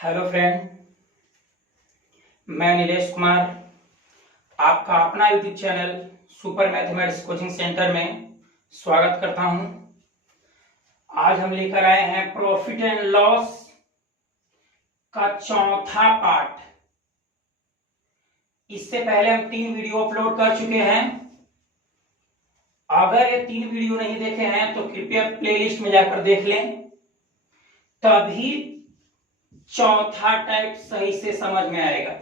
Hello friend, मैं नीलेश कुमार आपका अपना YouTube channel super mathematics coaching centre में स्वागत करता हूं। आज हम लेकर आए हैं प्रॉफिट एंड लॉस का चौथा पार्ट। इससे पहले हम 3 वीडियो अपलोड कर चुके हैं। अगर ये 3 वीडियो नहीं देखे हैं तो कृपया प्लेलिस्ट में जाकर देख लें, तभी चौथा टाइप सही से समझ में आएगा।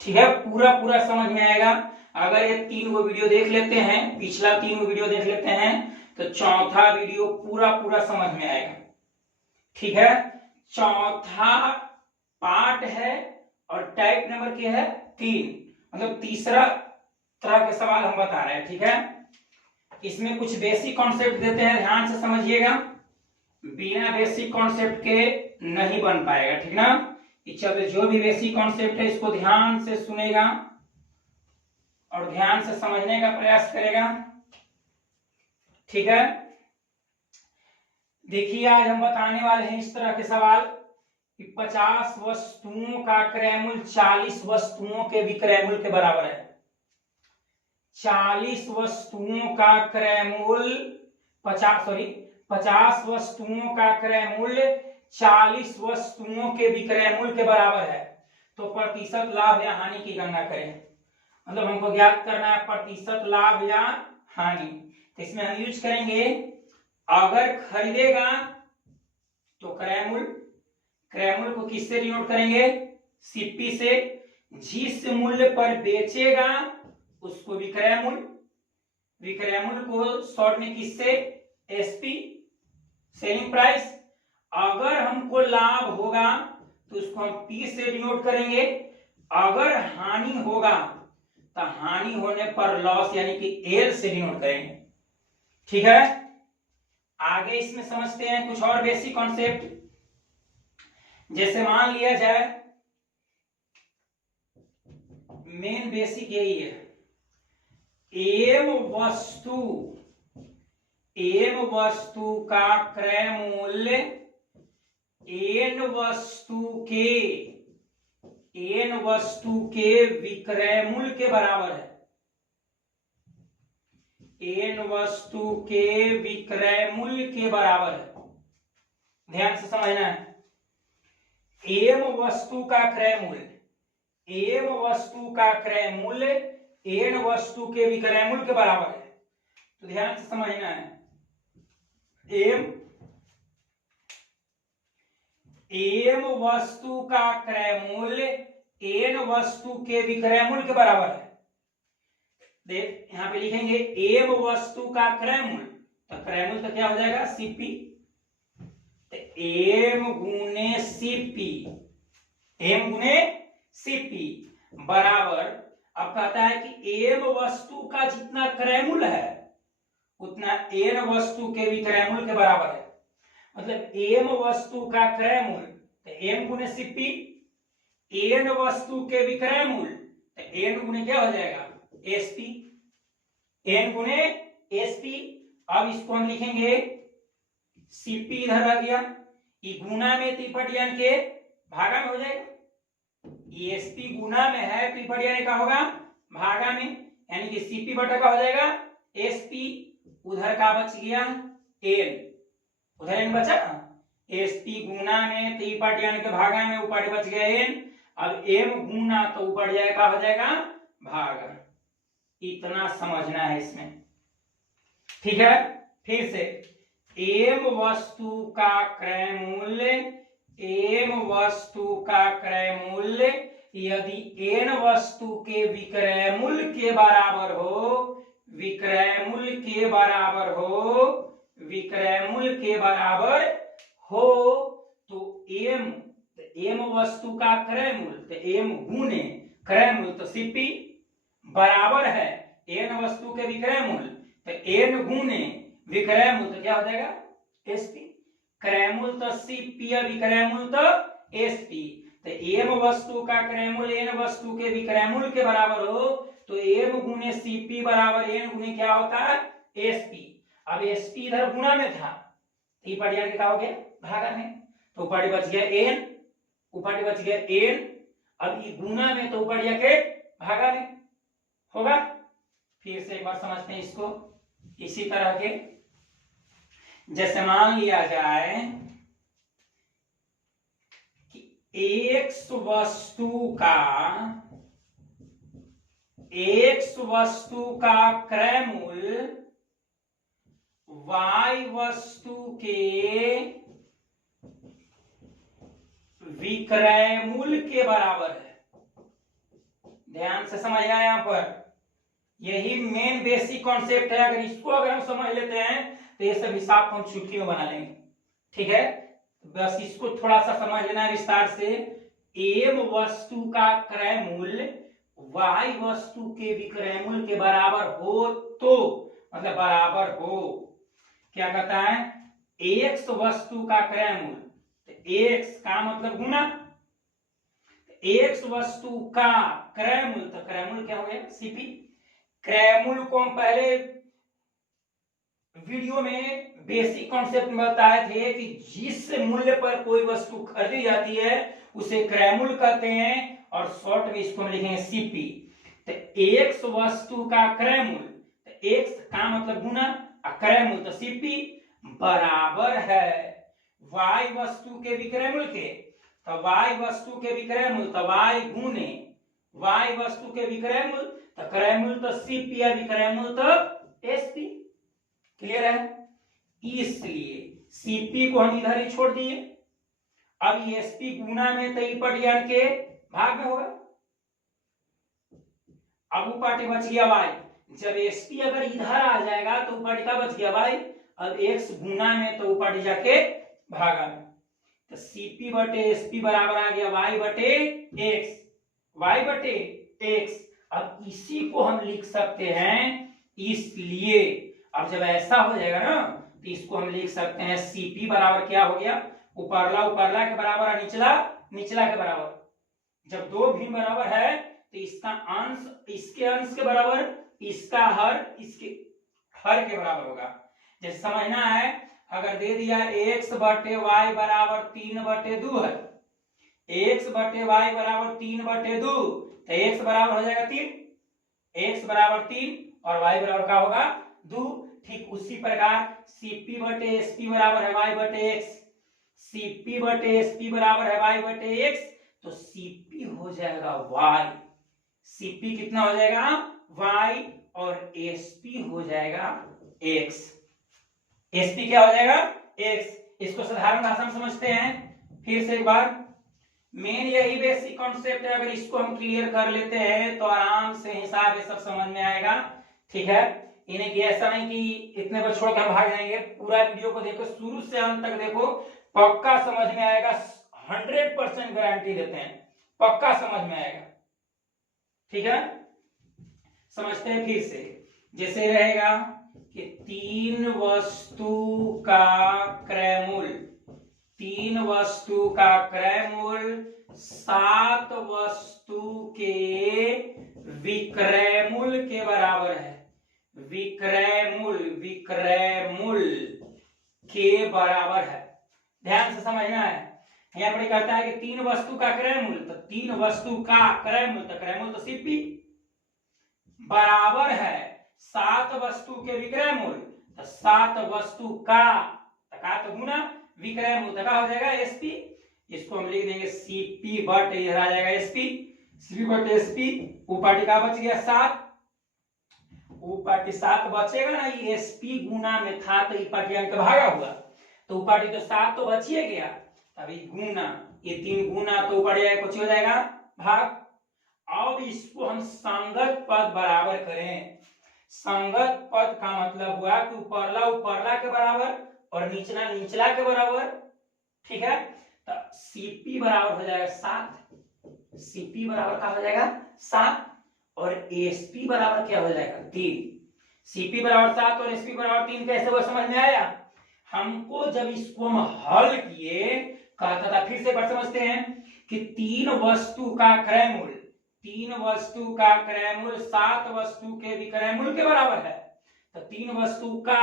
ठीक है, पूरा समझ में आएगा। अगर ये 3 वीडियो देख लेते हैं, पिछला 3 वीडियो देख लेते हैं, तो चौथा वीडियो पूरा समझ में आएगा। ठीक है, चौथा पार्ट है और टाइप नंबर क्या है 3, मतलब तीसरा तरह के सवाल हम बता रहे हैं। ठीक है, इसमें कुछ बेसिक कॉन्सेप्ट देते हैं, ध्यान से समझिएगा। बिना बेसिक कॉन्सेप्ट के नहीं बन पाएगा। ठीक ना, चलिए जो भी बेसिक कॉन्सेप्ट है इसको ध्यान से सुनेगा और ध्यान से समझने का प्रयास करेगा। ठीक है, देखिए आज हम बताने वाले हैं इस तरह के सवाल कि 50 वस्तुओं का क्रयमूल्य 40 वस्तुओं के विक्रयमूल्य के बराबर है। 40 वस्तुओं का क्रयमूल्य 50 वस्तुओं का क्रयमूल्य 40 वस्तुओं के विक्रय मूल्य के बराबर है, तो प्रतिशत लाभ या हानि की गणना करें। मतलब हमको ज्ञात करना है प्रतिशत लाभ या हानि। तो इसमें हम यूज करेंगे, अगर खरीदेगा तो क्रय मूल्य को किससे डिनोट करेंगे? सीपी से। जिस मूल्य पर बेचेगा उसको विक्रय मूल्य को शॉर्ट में किससे? SP, selling price. अगर हमको लाभ होगा तो उसको हम पी से डिनोट करेंगे। अगर हानि होगा तो हानि होने पर लॉस यानी कि एल से डिनोट करेंगे। ठीक है, आगे इसमें समझते हैं कुछ और बेसिक कॉन्सेप्ट। जैसे मान लिया जाए, मेन बेसिक यही है, एम वस्तु का क्रय मूल्य एन वस्तु के विक्रय मूल्य के बराबर है। एन वस्तु के विक्रय मूल्य के बराबर है। ध्यान से समझना है। एम वस्तु का क्रय मूल्य एन वस्तु के विक्रय मूल्य के बराबर है। तो ध्यान से समझना है, एम वस्तु का क्रय मूल्य एन वस्तु के विक्रय मूल्य के बराबर है। देख यहां पे लिखेंगे एम वस्तु का क्रय मूल्य, तो क्रय मूल्य तो क्या हो जाएगा? सीपी। तो एम गुने सीपी बराबर, अब कहता है कि एम वस्तु का जितना क्रय मूल्य है उतना एन वस्तु के विक्रय मूल्य के बराबर है। मतलब एम वस्तु का क्रय मूल्य तो एम गुने सीपी, एन वस्तु के विक्रय मूल्य तो एन गुने क्या हो जाएगा? एसपी, एन गुने एसपी। अब इसको हम लिखेंगे, सीपी इधर आ गया, ये गुना में त्रिपट यानी के भागा में हो जाएगा। एसपी गुना में है, त्रिपट यानी का होगा भागा में, यानी कि सीपी बटा का हो जाएगा एसपी। उधर का बच गया एन, उधर एन बचा, एसपी गुना में त्रिपट यानी के भागा में, ऊपर बच गया एन। अब एम गुना तो ऊपर जाएगा हो जाएगा भागा। इतना समझना है इसमें। ठीक है, फिर से एम वस्तु का क्रय मूल्य यदि एन वस्तु के विक्रय मूल्य के बराबर हो, तो एम वस्तु का क्रय मूल्य तो एम गुने क्रय मूल्य तो सीपी बराबर है एन वस्तु के विक्रय मूल्य, तो एन गुने विक्रय मूल्य तो क्या हो जाएगा? एसपी। क्रय मूल्य तो सीपी और विक्रय मूल्य तो एसपी। तो एम वस्तु का क्रय मूल्य एन वस्तु के विक्रय मूल्य के बराबर हो तो एम गुने सीपी बराबर एन गुने क्या होता है? एसपी। अब एसपी इधर गुना में था, क्या हो गया? भागा में, तो ऊपर बच गया एन। ऊपर बच गया एन, अब ये गुना में तो ऊपर जाके भागा में होगा। फिर से एक बार समझते हैं इसको। इसी तरह के जैसे मान लिया जाए कि एक्स वस्तु का क्रय मूल वाई वस्तु के विक्रय मूल के बराबर है। ध्यान से समझना यहां पर, यही मेन बेसिक कॉन्सेप्ट है। अगर इसको हम समझ लेते हैं तो ये सब हिसाब को हम चुटकी में बना लेंगे। ठीक है, बस इसको थोड़ा सा समझ लेना है विस्तार से। एम वस्तु का क्रय मूल्य वाई वस्तु के विक्रय मूल्य के बराबर हो तो, मतलब बराबर हो, क्या कहता है, एक्स वस्तु का क्रय मूल्य, तो एक्स का मतलब गुना, एक्स वस्तु का क्रय मूल्य, तो क्रय मूल्य क्या हो गया, सीपी। क्रय मूल्य को हम पहले वीडियो में बेसिक कॉन्सेप्ट में बताए थे कि जिस मूल्य पर कोई वस्तु खरीदी जाती है उसे क्रय मूल्य कहते हैं, और शॉर्ट में इसको हम लिखेंगे सीपी। तो एक्स वस्तु का क्रय मूल्य, तो एक्स का मतलब गुना, क्रय मूल्य तो सीपी, बराबर है वाई वस्तु के विक्रय मूल्य के। तो वाई वस्तु के विक्रय मूल्य तो वाई गुने वाई वस्तु के विक्रय मूल्य, तो क्रय मूल्य तो सीपी या विक्रय मूल्य तो एसपी। क्लियर है? इसलिए सीपी को हम इधर ही छोड़ दिए। अब एसपी गुना में तो पट यानी के भाग में होगा। अब ऊपर बच गया वाई, जब एसपी अगर इधर आ जाएगा तो ऊपर का बच गया वाई, अब एक्स गुना में तो ऊपर जाके भागा में, तो सीपी बटे एसपी बराबर आ गया वाई बटे एक्स, वाई बटे एक्स। अब इसी को हम लिख सकते हैं, इसलिए अब जब ऐसा हो जाएगा ना तो इसको हम लिख सकते हैं सीपी बराबर क्या हो गया, ऊपरला ऊपरला के बराबर और निचला निचला के बराबर। जब दो भिन्न बराबर है तो इसका अंश इसके अंश के बराबर, इसका हर इसके हर के बराबर होगा। जैसे समझना है, अगर दे दिया x बटे वाई बराबर 3/2 है, x बटे वाई बराबर 3/2, तो x बराबर हो जाएगा 3, x बराबर 3 और y बराबर क्या होगा 2। ठीक उसी प्रकार cp बटे sp बराबर है y बटे x, cp बटे sp बराबर है y बटे x, तो cp हो जाएगा y, cp कितना हो जाएगा y, और sp हो जाएगा x। sp क्या हो जाएगा x। इसको साधारण भाषा में समझते हैं फिर से एक बार। मेन यही बेसिक कॉन्सेप्ट है, अगर इसको हम क्लियर कर लेते हैं तो आराम से हिसाब ये सब समझ में आएगा। ठीक है, इन्हें कि ऐसा नहीं कि इतने पर छोड़ कर भाग जाएंगे। पूरा वीडियो को देखो, शुरू से अंत तक देखो, पक्का समझ में आएगा, 100% गारंटी देते हैं, पक्का समझ में आएगा। ठीक है, समझते हैं फिर से। जैसे रहेगा कि 3 वस्तु का क्रय मूल्य, 3 वस्तु का क्रय मूल्य 7 वस्तु के विक्रय मूल्य के बराबर है। विक्रय मूल्य के बराबर है, ध्यान से समझना है। यहाँ पर कहता है कि 3 वस्तु का क्रय मूल्य, तो 3 वस्तु का क्रय मूल्य, तो क्रय मूल्य तो सीपी बराबर है 7 वस्तु के विक्रय मूल्य, तो 7 वस्तु का तो गुना विक्रय मूल्य का हो जाएगा एसपी। इसको हम लिख देंगे सीपी बट इधर आ जाएगा एसपी, सीपी बट एसपी। ऊपर का बच गया 7, ऊपर 7 बचेगा ना, ये एसपी गुना में था तो ऊपर अंक भागा हुआ, तो ऊपर तो 7 तो बच ही गया, अभी गुना ये 3 गुना तो ऊपर कुछ हो जाएगा भाग। अब इसको हम संगत पद बराबर करें। संगत पद का मतलब हुआ कि ऊपरला ऊपरला के बराबर और निचला निचला के बराबर। ठीक है, तो सीपी बराबर हो जाएगा 7, सीपी बराबर क्या हो जाएगा 7, और एसपी बराबर क्या हो जाएगा 3। सीपी बराबर 7 और एसपी बराबर 3 कैसे वो समझ में आया हमको? जब इसको हम हल किए, कहता था फिर से एक बार समझते हैं कि 3 वस्तु का क्रय मूल्य, 3 वस्तु का क्रय मूल्य 7 वस्तु के विक्रय मूल्य के बराबर है। तो 3 वस्तु का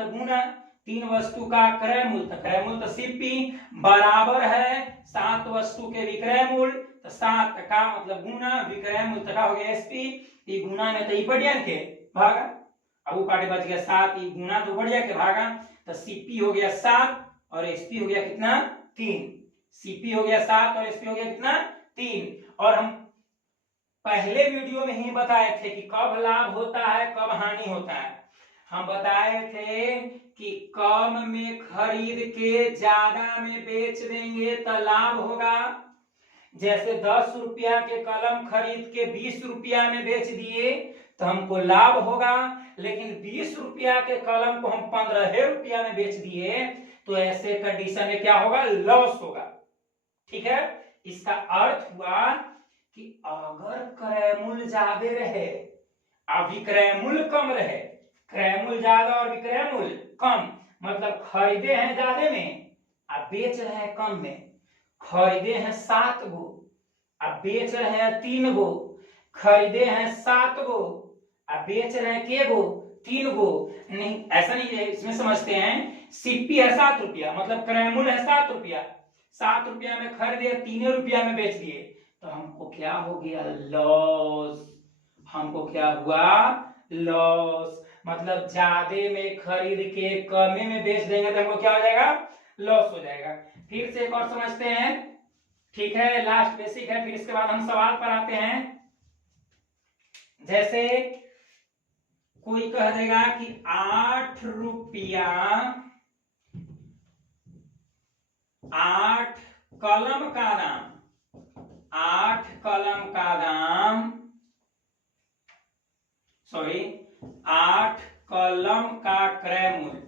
गुना 3 वस्तु का क्रय मूल्य, तो क्रय मूल्य तो सीपी बराबर है 7 वस्तु के विक्रय मूल्य, तो 7 का मतलब गुना विक्रय मूल्य का हो गया एसपी, ये गुना में तो ई बढ़िया के भागा, अब वो पार्टी बच गया 7, ये गुना तो बढ़िया के भागा, तो सीपी हो गया 7 और एसपी हो गया कितना 3, सीपी हो गया 7 और एसपी हो गया कितना 3। और हम पहले वीडियो में ही बताए थे कि कब लाभ होता है कब हानि होता है। हम बताए थे कि कम में खरीद के ज्यादा में बेच देंगे तो लाभ होगा। जैसे 10 रुपया के कलम खरीद के 20 रुपया में बेच दिए तो हमको लाभ होगा, लेकिन 20 रुपया के कलम को हम 15 रुपया में बेच दिए तो ऐसे कंडीशन में क्या होगा, लॉस होगा। ठीक है, इसका अर्थ हुआ कि अगर क्रय मूल्य ज्यादा रहे और विक्रय मूल्य कम रहे, क्रय मूल्य ज्यादा और विक्रय मूल्य कम, मतलब खरीदे हैं ज्यादा में और बेच रहे हैं कम में, खरीदे हैं 7 गो और बेच रहे हैं 3 गो, खरीदे हैं 7 गो और बेच रहे हैं के गो 3 गो, नहीं ऐसा नहीं है। इसमें समझते हैं सीपी है 7 रुपया, मतलब क्रय मूल्य है 7 रुपया, 7 रुपया में खरीदे 3 रुपया में बेच दिए तो हमको क्या हो गया, लॉस। हमको क्या हुआ, लॉस। मतलब ज्यादा में खरीद के कमे में बेच देंगे तो हमको क्या हो जाएगा, लॉस हो जाएगा। फिर से एक और समझते हैं, ठीक है, लास्ट बेसिक है, फिर इसके बाद हम सवाल पर आते हैं। जैसे कोई कह देगा कि 8 रुपया 8 कलम का दाम, 8 कलम का दाम, सॉरी 8 कलम का क्रय मूल्य,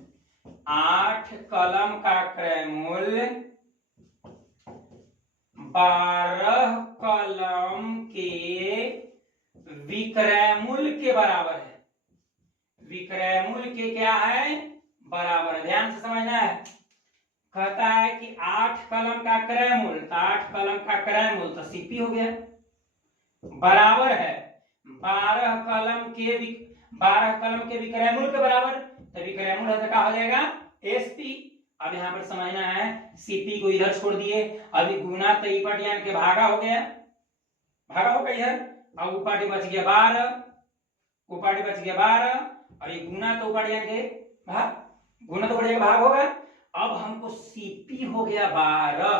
8 कलम का क्रय मूल्य 12 कलम के विक्रय मूल्य के बराबर है। विक्रय मूल्य के क्या है, बराबर है, ध्यान से समझना है। कहता है कि 8 कलम का क्रय मूल्य, तो 8 कलम का क्रय मूल्य तो सीपी हो गया, बराबर है 12 कलम के विक्रय मूल्य के बराबर, तो विक्रय मूल्य तो क्या हो जाएगा, एसपी। अब यहाँ पर समझना है, सीपी को इधर छोड़ दिए, अभी गुना तो इपट यानी के भागा हो गया, भागा हो गया इधर, अब उपाटी बच गया 12, उपाटी बच गया 12 और ये गुना तो उपाटी यानी के भाग, गुना तो बढ़िया भाग होगा। अब हमको सीपी हो गया 12,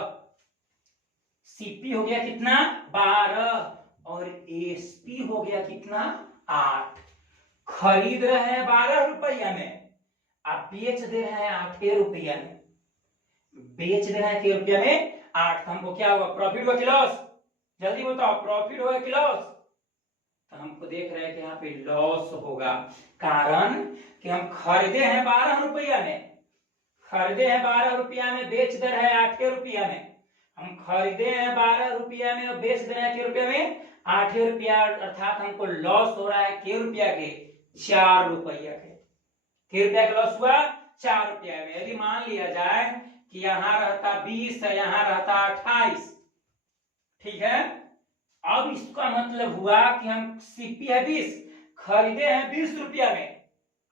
सीपी हो गया कितना 12 और एसपी हो गया कितना 8। खरीद रहे हैं 12 रुपया में, आप बेच दे रहे हैं 8 रुपया में, बेच दे रहे हैं के रुपया में 8, तो हमको क्या हुआ, प्रॉफिट हुआ कि लॉस, जल्दी बताओ, प्रॉफिट हुआ कि लॉस। तो हमको देख रहे हैं कि यहाँ पे लॉस होगा, कारण कि हम खरीदे हैं 12 रुपया में, खरीदे हैं 12 रुपया में, बेच दे रहे हैं 8 रुपया में। हम खरीदे हैं 12 रुपया में और बेच दे रहे हैं के रुपया में 8 रुपया, अर्थात हमको लॉस हो रहा है के रुपया के 4 रुपया के रुपया का लॉस हुआ 4 रुपया में। यदि मान लिया जाए कि यहाँ रहता 20 है, यहाँ रहता 28, ठीक है, अब इसका मतलब हुआ कि हम सीपी है 20, खरीदे हैं 20 रुपया में,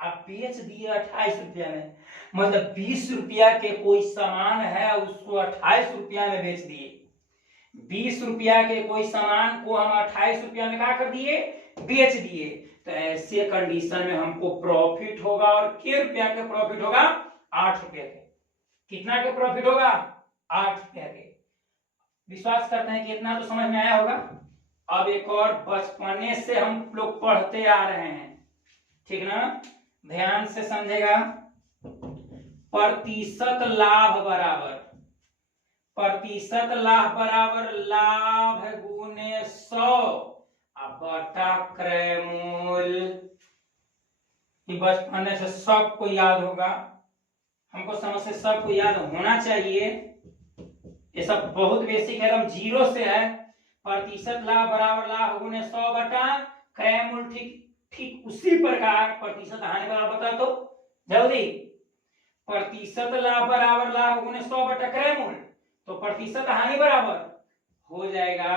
आप बेच दिए 28 रुपया में, मतलब 20 रुपया के कोई सामान है उसको 28 रुपया में बेच दिए, 20 रुपया के कोई सामान को हम 28 रुपया में क्या कर दिए, बेच दिए। तो ऐसे कंडीशन में हमको प्रॉफिट होगा, और के रुपया के प्रॉफिट होगा 8 रुपया के। कितना के प्रॉफिट होगा, 8 रुपया के। विश्वास करते हैं कि इतना तो समझ में आया होगा। अब एक और बचपने से हम लोग पढ़ते आ रहे हैं, ठीक ना, ध्यान से समझेगा। प्रतिशत लाभ बराबर, प्रतिशत लाभ बराबर लाभ गुने 100 बटा क्रय मूल्य। बचपने से सबको याद होगा, हमको समझ से सबको याद होना चाहिए, ये सब बहुत बेसिक है, एकदम जीरो से है। प्रतिशत लाभ बराबर लाभ गुने 100 बटा क्रय मूल्य, ठीक उसी प्रकार प्रतिशत हानि बराबर, बता तो जल्दी, प्रतिशत लाभ बराबर लाभ गुने 100 बटा क्रय मूल्य, तो प्रतिशत हानि बराबर हो जाएगा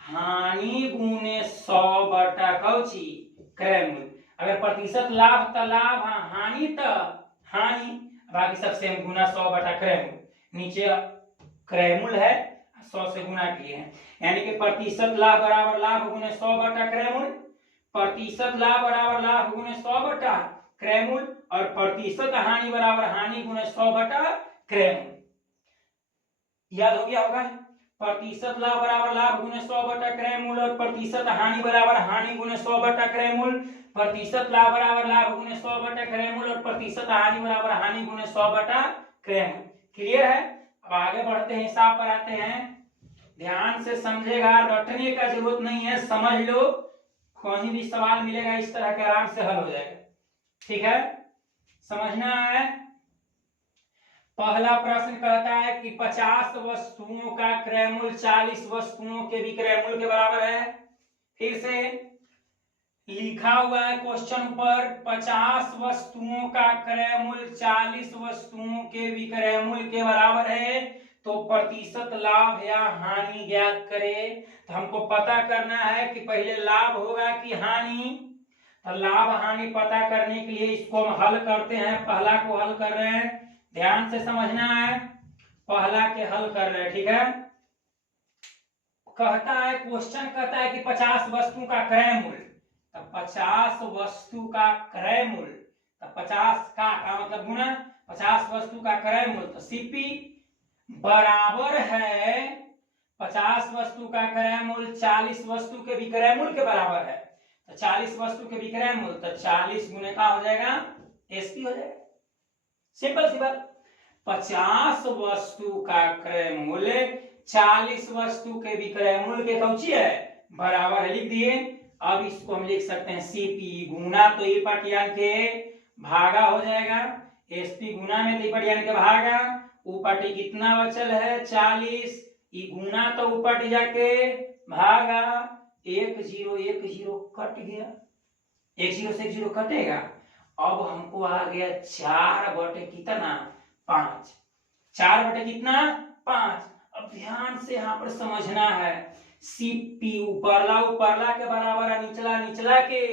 हानि गुने 100 बटा कौची क्रय मूल्य। अगर प्रतिशत लाभ तो लाभ, हानि तो हानि, बाकी सब सेम, गुना 100 बटा क्रयमूल, नीचे क्रयमूल है 100 से गुना किए हैं, यानी कि प्रतिशत लाभ बराबर लाभ गुने 100 बटा क्रयमूल, प्रतिशत लाभ बराबर लाभ गुने 100 बटा क्रयमूल, और प्रतिशत हानि बराबर हानि गुने 100 बटा क्रयमूल। याद हो गया होगा, प्रतिशत लाभ बराबर लाभ गुने 100 बटा क्रयमूल, और प्रतिशत हानि बराबर हानि गुने 100 बटा क्रयमूल, प्रतिशत लाभ बराबर लाभ गुने 100 बटा क्रयमूल, और प्रतिशत हानि बराबर हानि गुने 100 बटा क्रयमूल। क्लियर है? अब आगे बढ़ते हैं, हिसाब पर आते हैं। ध्यान से समझेगा, रटने का जरूरत नहीं है, समझ लो, कहीं भी सवाल मिलेगा इस तरह के आराम से हल हो जाएगा। ठीक है, समझना है। पहला प्रश्न कहता है कि 50 वस्तुओं का क्रयमूल्य 40 वस्तुओं के विक्रयमूल्य के बराबर है। फिर से लिखा हुआ है क्वेश्चन पर, 50 वस्तुओं का क्रयमूल्य 40 वस्तुओं के विक्रयमूल्य के बराबर है, तो प्रतिशत लाभ या हानि ज्ञात करें। तो हमको पता करना है कि पहले लाभ होगा कि हानि। तो लाभ हानि पता करने के लिए इसको हम हल करते हैं। पहला को हल कर रहे हैं, ध्यान से समझना है, पहला के हल कर रहे हैं। ठीक है, कहता है, क्वेश्चन कहता है कि 50 वस्तु का क्रय मूल्य, तो 50 वस्तु का क्रय मूल्य, तो 50 का मतलब गुना 50 वस्तु का क्रय मूल्य, तो सीपी बराबर है 50 वस्तु का क्रय मूल्य 40 वस्तु के विक्रय मूल्य के बराबर है। तो 40 वस्तु के विक्रय मूल्य, तो 40 गुने का हो जाएगा एसपी हो जाएगा। सिंपल सी बात, 50 वस्तु का क्रय मूल्य 40 वस्तु के विक्रय मूल्य के कौची है बराबर है, लिख दिए। अब इसको हम लिख सकते हैं सीपी गुना तो ई पटियान के भागा हो जाएगा, एसपी गुना में तो ई पटियान के भागा, ऊपटी कितना बचल है 40, ई गुना तो ऊपट जाके भागा, 1 0 1 0 कट गया, 1 0 से 1 0 कटेगा। अब हमको आ गया 4 बटे कितना 5, 4 बटे कितना 5। अब ध्यान से यहाँ पर समझना है, सीपी ऊपरला ऊपरला के बराबर है, निचला निचला के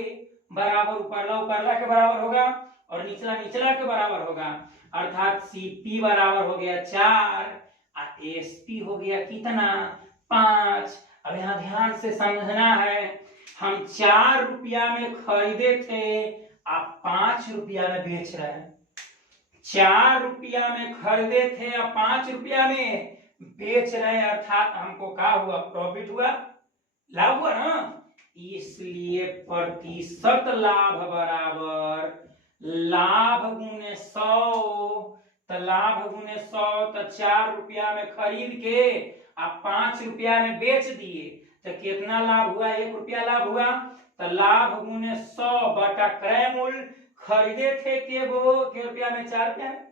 बराबर, ऊपरला ऊपरला के बराबर होगा और निचला निचला के बराबर होगा, अर्थात सीपी बराबर हो गया 4 और एसपी हो गया कितना 5। अब यहाँ ध्यान से समझना है, हम 4 रुपया में खरीदे थे, आप 5 रुपया में बेच रहे हैं। 4 रुपया में खरीदे थे और 5 रुपया में बेच रहे हैं, अर्थात हमको क्या हुआ प्रॉफिट हुआ, लाभ हुआ ना। इसलिए प्रतिशत लाभ बराबर लाभ गुने 100, तो लाभ गुने 100, तो 4 रुपया में खरीद के आप 5 रुपया में बेच दिए, तो कितना लाभ हुआ 1 रुपया लाभ हुआ। तो लाभ गुने 100 बटा क्रय मूल्य, खरीदे थे के रुपया में 4 रुपया में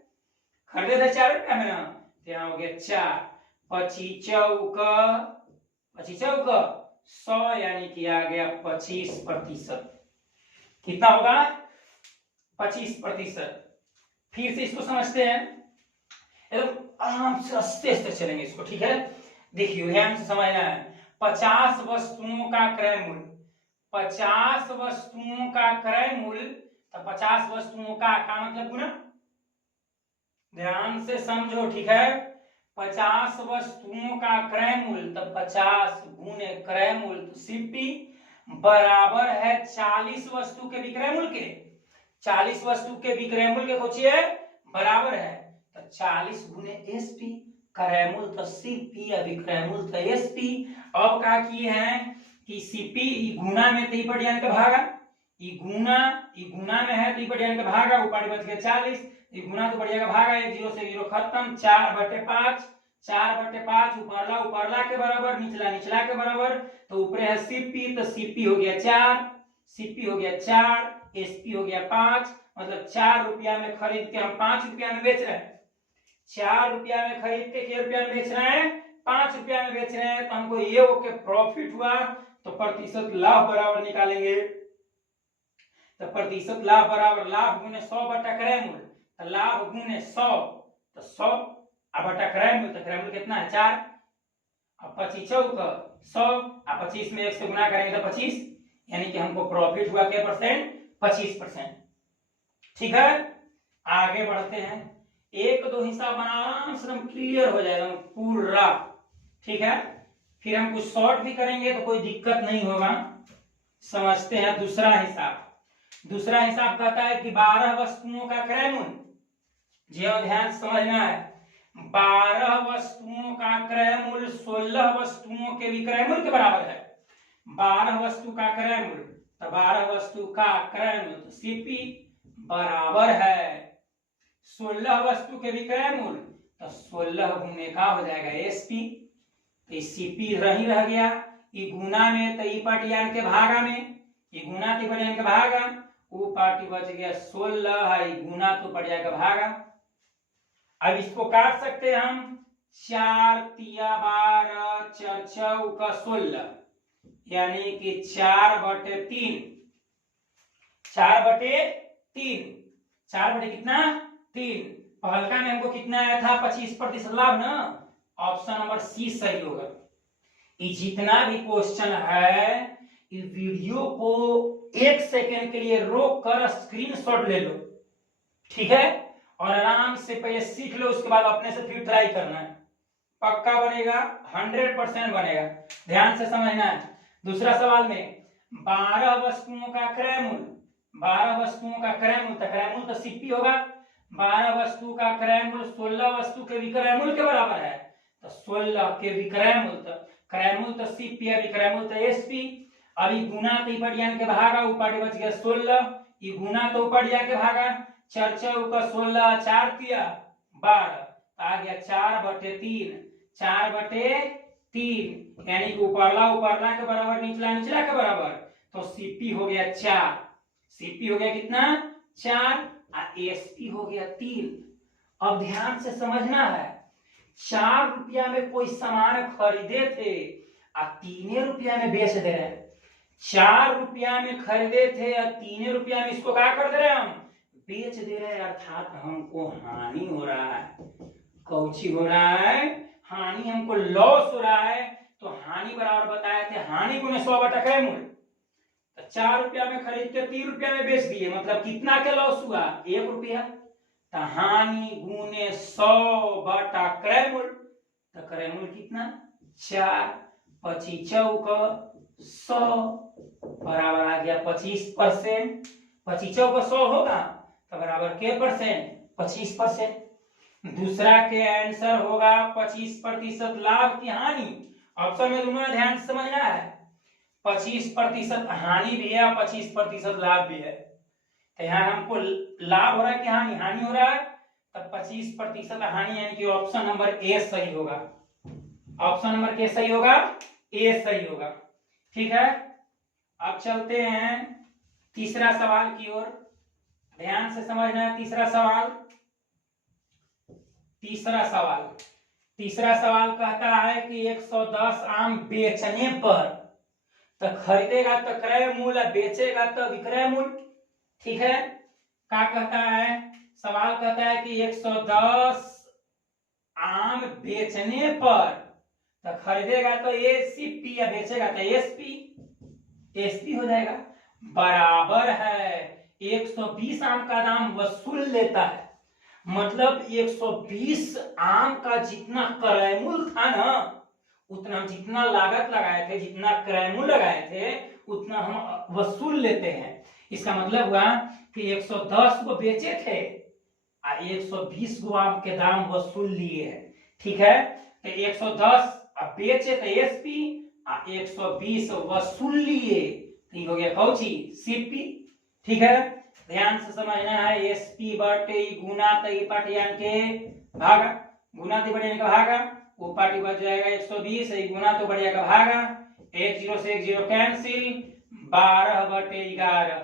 खरीदे थे 4 रुपया में ना, तो यहाँ हो गया 4, 25 चौक 100, यानी कि आ गया 25%। कितना होगा 25%। फिर से इसको समझते हैं, एकदम आराम से आस्ते आस्ते चलेंगे इसको। ठीक है, देखिए ध्यान से समझना है, 50 वस्तुओं का क्रय मूल्य, 50 वस्तुओं का क्रय मूल्य, तो 50 वस्तुओं का मतलब गुना, ध्यान से समझो। ठीक है, 50 वस्तुओं का क्रय मूल्य, तो 50 गुने क्रय मूल्य, तो सीपी बराबर है 40 वस्तु के विक्रय मूल्य के, 40 वस्तु के विक्रय मूल्य के कुछ है बराबर है, तो 40 गुने एसपी, क्रय मूल्य तो सीपी या विक्रय मूल्य तो एसपी। अब क्या किए हैं कि सीपी गुना में तो ऊपर यानी के भागा, ई गुना में है तो ऊपर यानी के भागा, ऊपर बच गया 40, ई गुना तो बढ़िया का भागा, 1 0 से 0 खत्म, 4 बटे 5, 4 बटे 5 ऊपरला ऊपरला के बराबर, निचला निचला के बराबर, तो ऊपर है सीपी, तो सीपी हो गया 4, सीपी हो गया 4, एसपी हो गया 5, मतलब 4 रुपया में खरीद के हम 5 रुपया में बेच रहे हैं। 4 रुपया में खरीद के कितने रुपया में बेच रहे हैं 5 रुपया में बेच रहे हैं, तो हमको ये ओके प्रॉफिट हुआ, तो प्रतिशत लाभ बराबर निकालेंगे। तो प्रतिशत लाभ बराबर लाभ गुने 100 बटा क्रय मूल्य, तो लाभ गुने 100, तो 100 बटा क्रय मूल्य, तो क्रय मूल्य कितना है 4, अब 25 चौक 100, और 25 में 1 से गुना करेंगे तो 25, यानी कि हमको प्रॉफिट हुआ क्या परसेंट 25%। ठीक है, आगे बढ़ते हैं, एक दो हिसाब बना आराम से एकदम क्लियर हो जाएगा पूरा। ठीक है, फिर हम कुछ शॉर्ट भी करेंगे तो कोई दिक्कत नहीं होगा। समझते हैं दूसरा हिसाब। दूसरा हिसाब कहता है कि 12 वस्तुओं का क्रयमूल, जो ध्यान से समझना है, 12 वस्तुओं का क्रयमूल 16 वस्तुओं के विक्रयमूल के बराबर है। 12 वस्तु का क्रयमूल, तो 12 वस्तु का क्रयमूल तो सीपी बराबर है 16 वस्तु के विक्रयमूल, तो 16 गुने का हो जाएगा एसपी। तो सीपी रही रह गया, ई गुना में तो ई पार्टी यानी के भागा में, ई गुना तो यानी के भागा, वो पार्टी बच गया 16 है, ई गुना तो पड़ जाएगा भागा। अब इसको काट सकते हैं हम, 4 तिया 12 4 चौका 16, यानी कि 4/3, 4/3, 4 कितना 3। हल्का में हमको कितना आया था 25% लाभ ना, ऑप्शन नंबर सी सही होगा। ये जितना भी क्वेश्चन है, इस वीडियो को 1 सेकेंड के लिए रोक कर स्क्रीनशॉट ले लो, ठीक है, और आराम से पहले सीख लो, उसके बाद अपने से फिर ट्राई करना है, पक्का बनेगा, 100% बनेगा। ध्यान से समझना है। दूसरा सवाल में 12 वस्तुओं का क्रयमूल, 12 वस्तुओं का क्रयमूल, तो क्रयमूल तो सीपी होगा। 12 वस्तु का क्रयमूल 16 वस्तु के विक्रयमूल के बराबर है, तो 16 के विक्रयमूल, तो क्रयमूल तो सीपी है, विक्रयमूल तो एसपी। अभी गुना तो ऊपर यानी के भागा, ऊपर बच गया 16, ये गुना तो ऊपर जाके भागा, 4 चौका 16, 4 तिया 12, आ गया 4/3, 4/3, यानी कि ऊपरला के बराबर, निचला के बराबर, तो सीपी हो गया 4, सीपी हो गया कितना 4, और एसपी हो गया 3। अब ध्यान से समझना है, 4 रुपया में कोई सामान खरीदे थे और 3 रुपया में बेच दे रहे हैं। 4 रुपया में खरीदे थे और 3 रुपया में इसको क्या कर दे रहे हैं, हम बेच दे रहे हैं, अर्थात हमको हानि हो रहा है। कौची हो रहा है, हानि, हमको लॉस हो रहा है। तो हानि बराबर बताए थे हानि गुने 100/क्रयमूल, तो 4 रुपया में खरीद के 3 रुपया में बेच दिए, मतलब कितना के लॉस हुआ 1 रुपया, तो हानि गुने 100/क्रयमूल, तो क्रयमूल कितना 4, 25 चौका 100 बराबर आ गया 25%। 25 चौका 100 होगा तो बराबर के परसेंट 25%। दूसरा के आंसर होगा 25% लाभ की हानि। ऑप्शन में दोनों ध्यान से समझना है, 25% हानि भी है और 25% लाभ भी है। तो यहाँ हमको लाभ हो रहा है कि हानि, हानि हो रहा है, तब 25% हानि, यानी कि ऑप्शन नंबर ए सही होगा। ऑप्शन नंबर के सही होगा, ए सही होगा। ठीक है, अब चलते हैं तीसरा सवाल की ओर, ध्यान से समझना है। तीसरा सवाल कहता है कि 110 आम बेचने पर, तो खरीदेगा तो क्रय मूल्य, बेचेगा तो विक्रय मूल्य। ठीक है, क्या कहता है सवाल, कहता है कि 110 आम बेचने पर, तो खरीदेगा तो एसीपी या बेचेगा तो एसपी, एसपी हो जाएगा, बराबर है 120 आम का दाम वसूल लेता है। मतलब 120 आम का जितना क्रयमूल था ना, उतना हम जितना लागत लगाए थे, जितना क्रयमूल लगाए थे, उतना हम वसूल लेते हैं। इसका मतलब हुआ कि 110 को बेचे थे और 120 को आम के दाम वसूल लिए हैं। ठीक है, तो 110 अब बेचे तो एसपी और 120 वसूल लिए, तो ये हो गया कौची सीपी। ठीक है, ध्यान से समझना है, एसपी बटे गुना तई पार्टी यानी के भागा, गुना तो बढ़िया का भागा, वो पार्टी बच जाएगा 120, गुना तो बढ़िया का भागा, 1 0 से 1 0 कैंसिल, 12/11,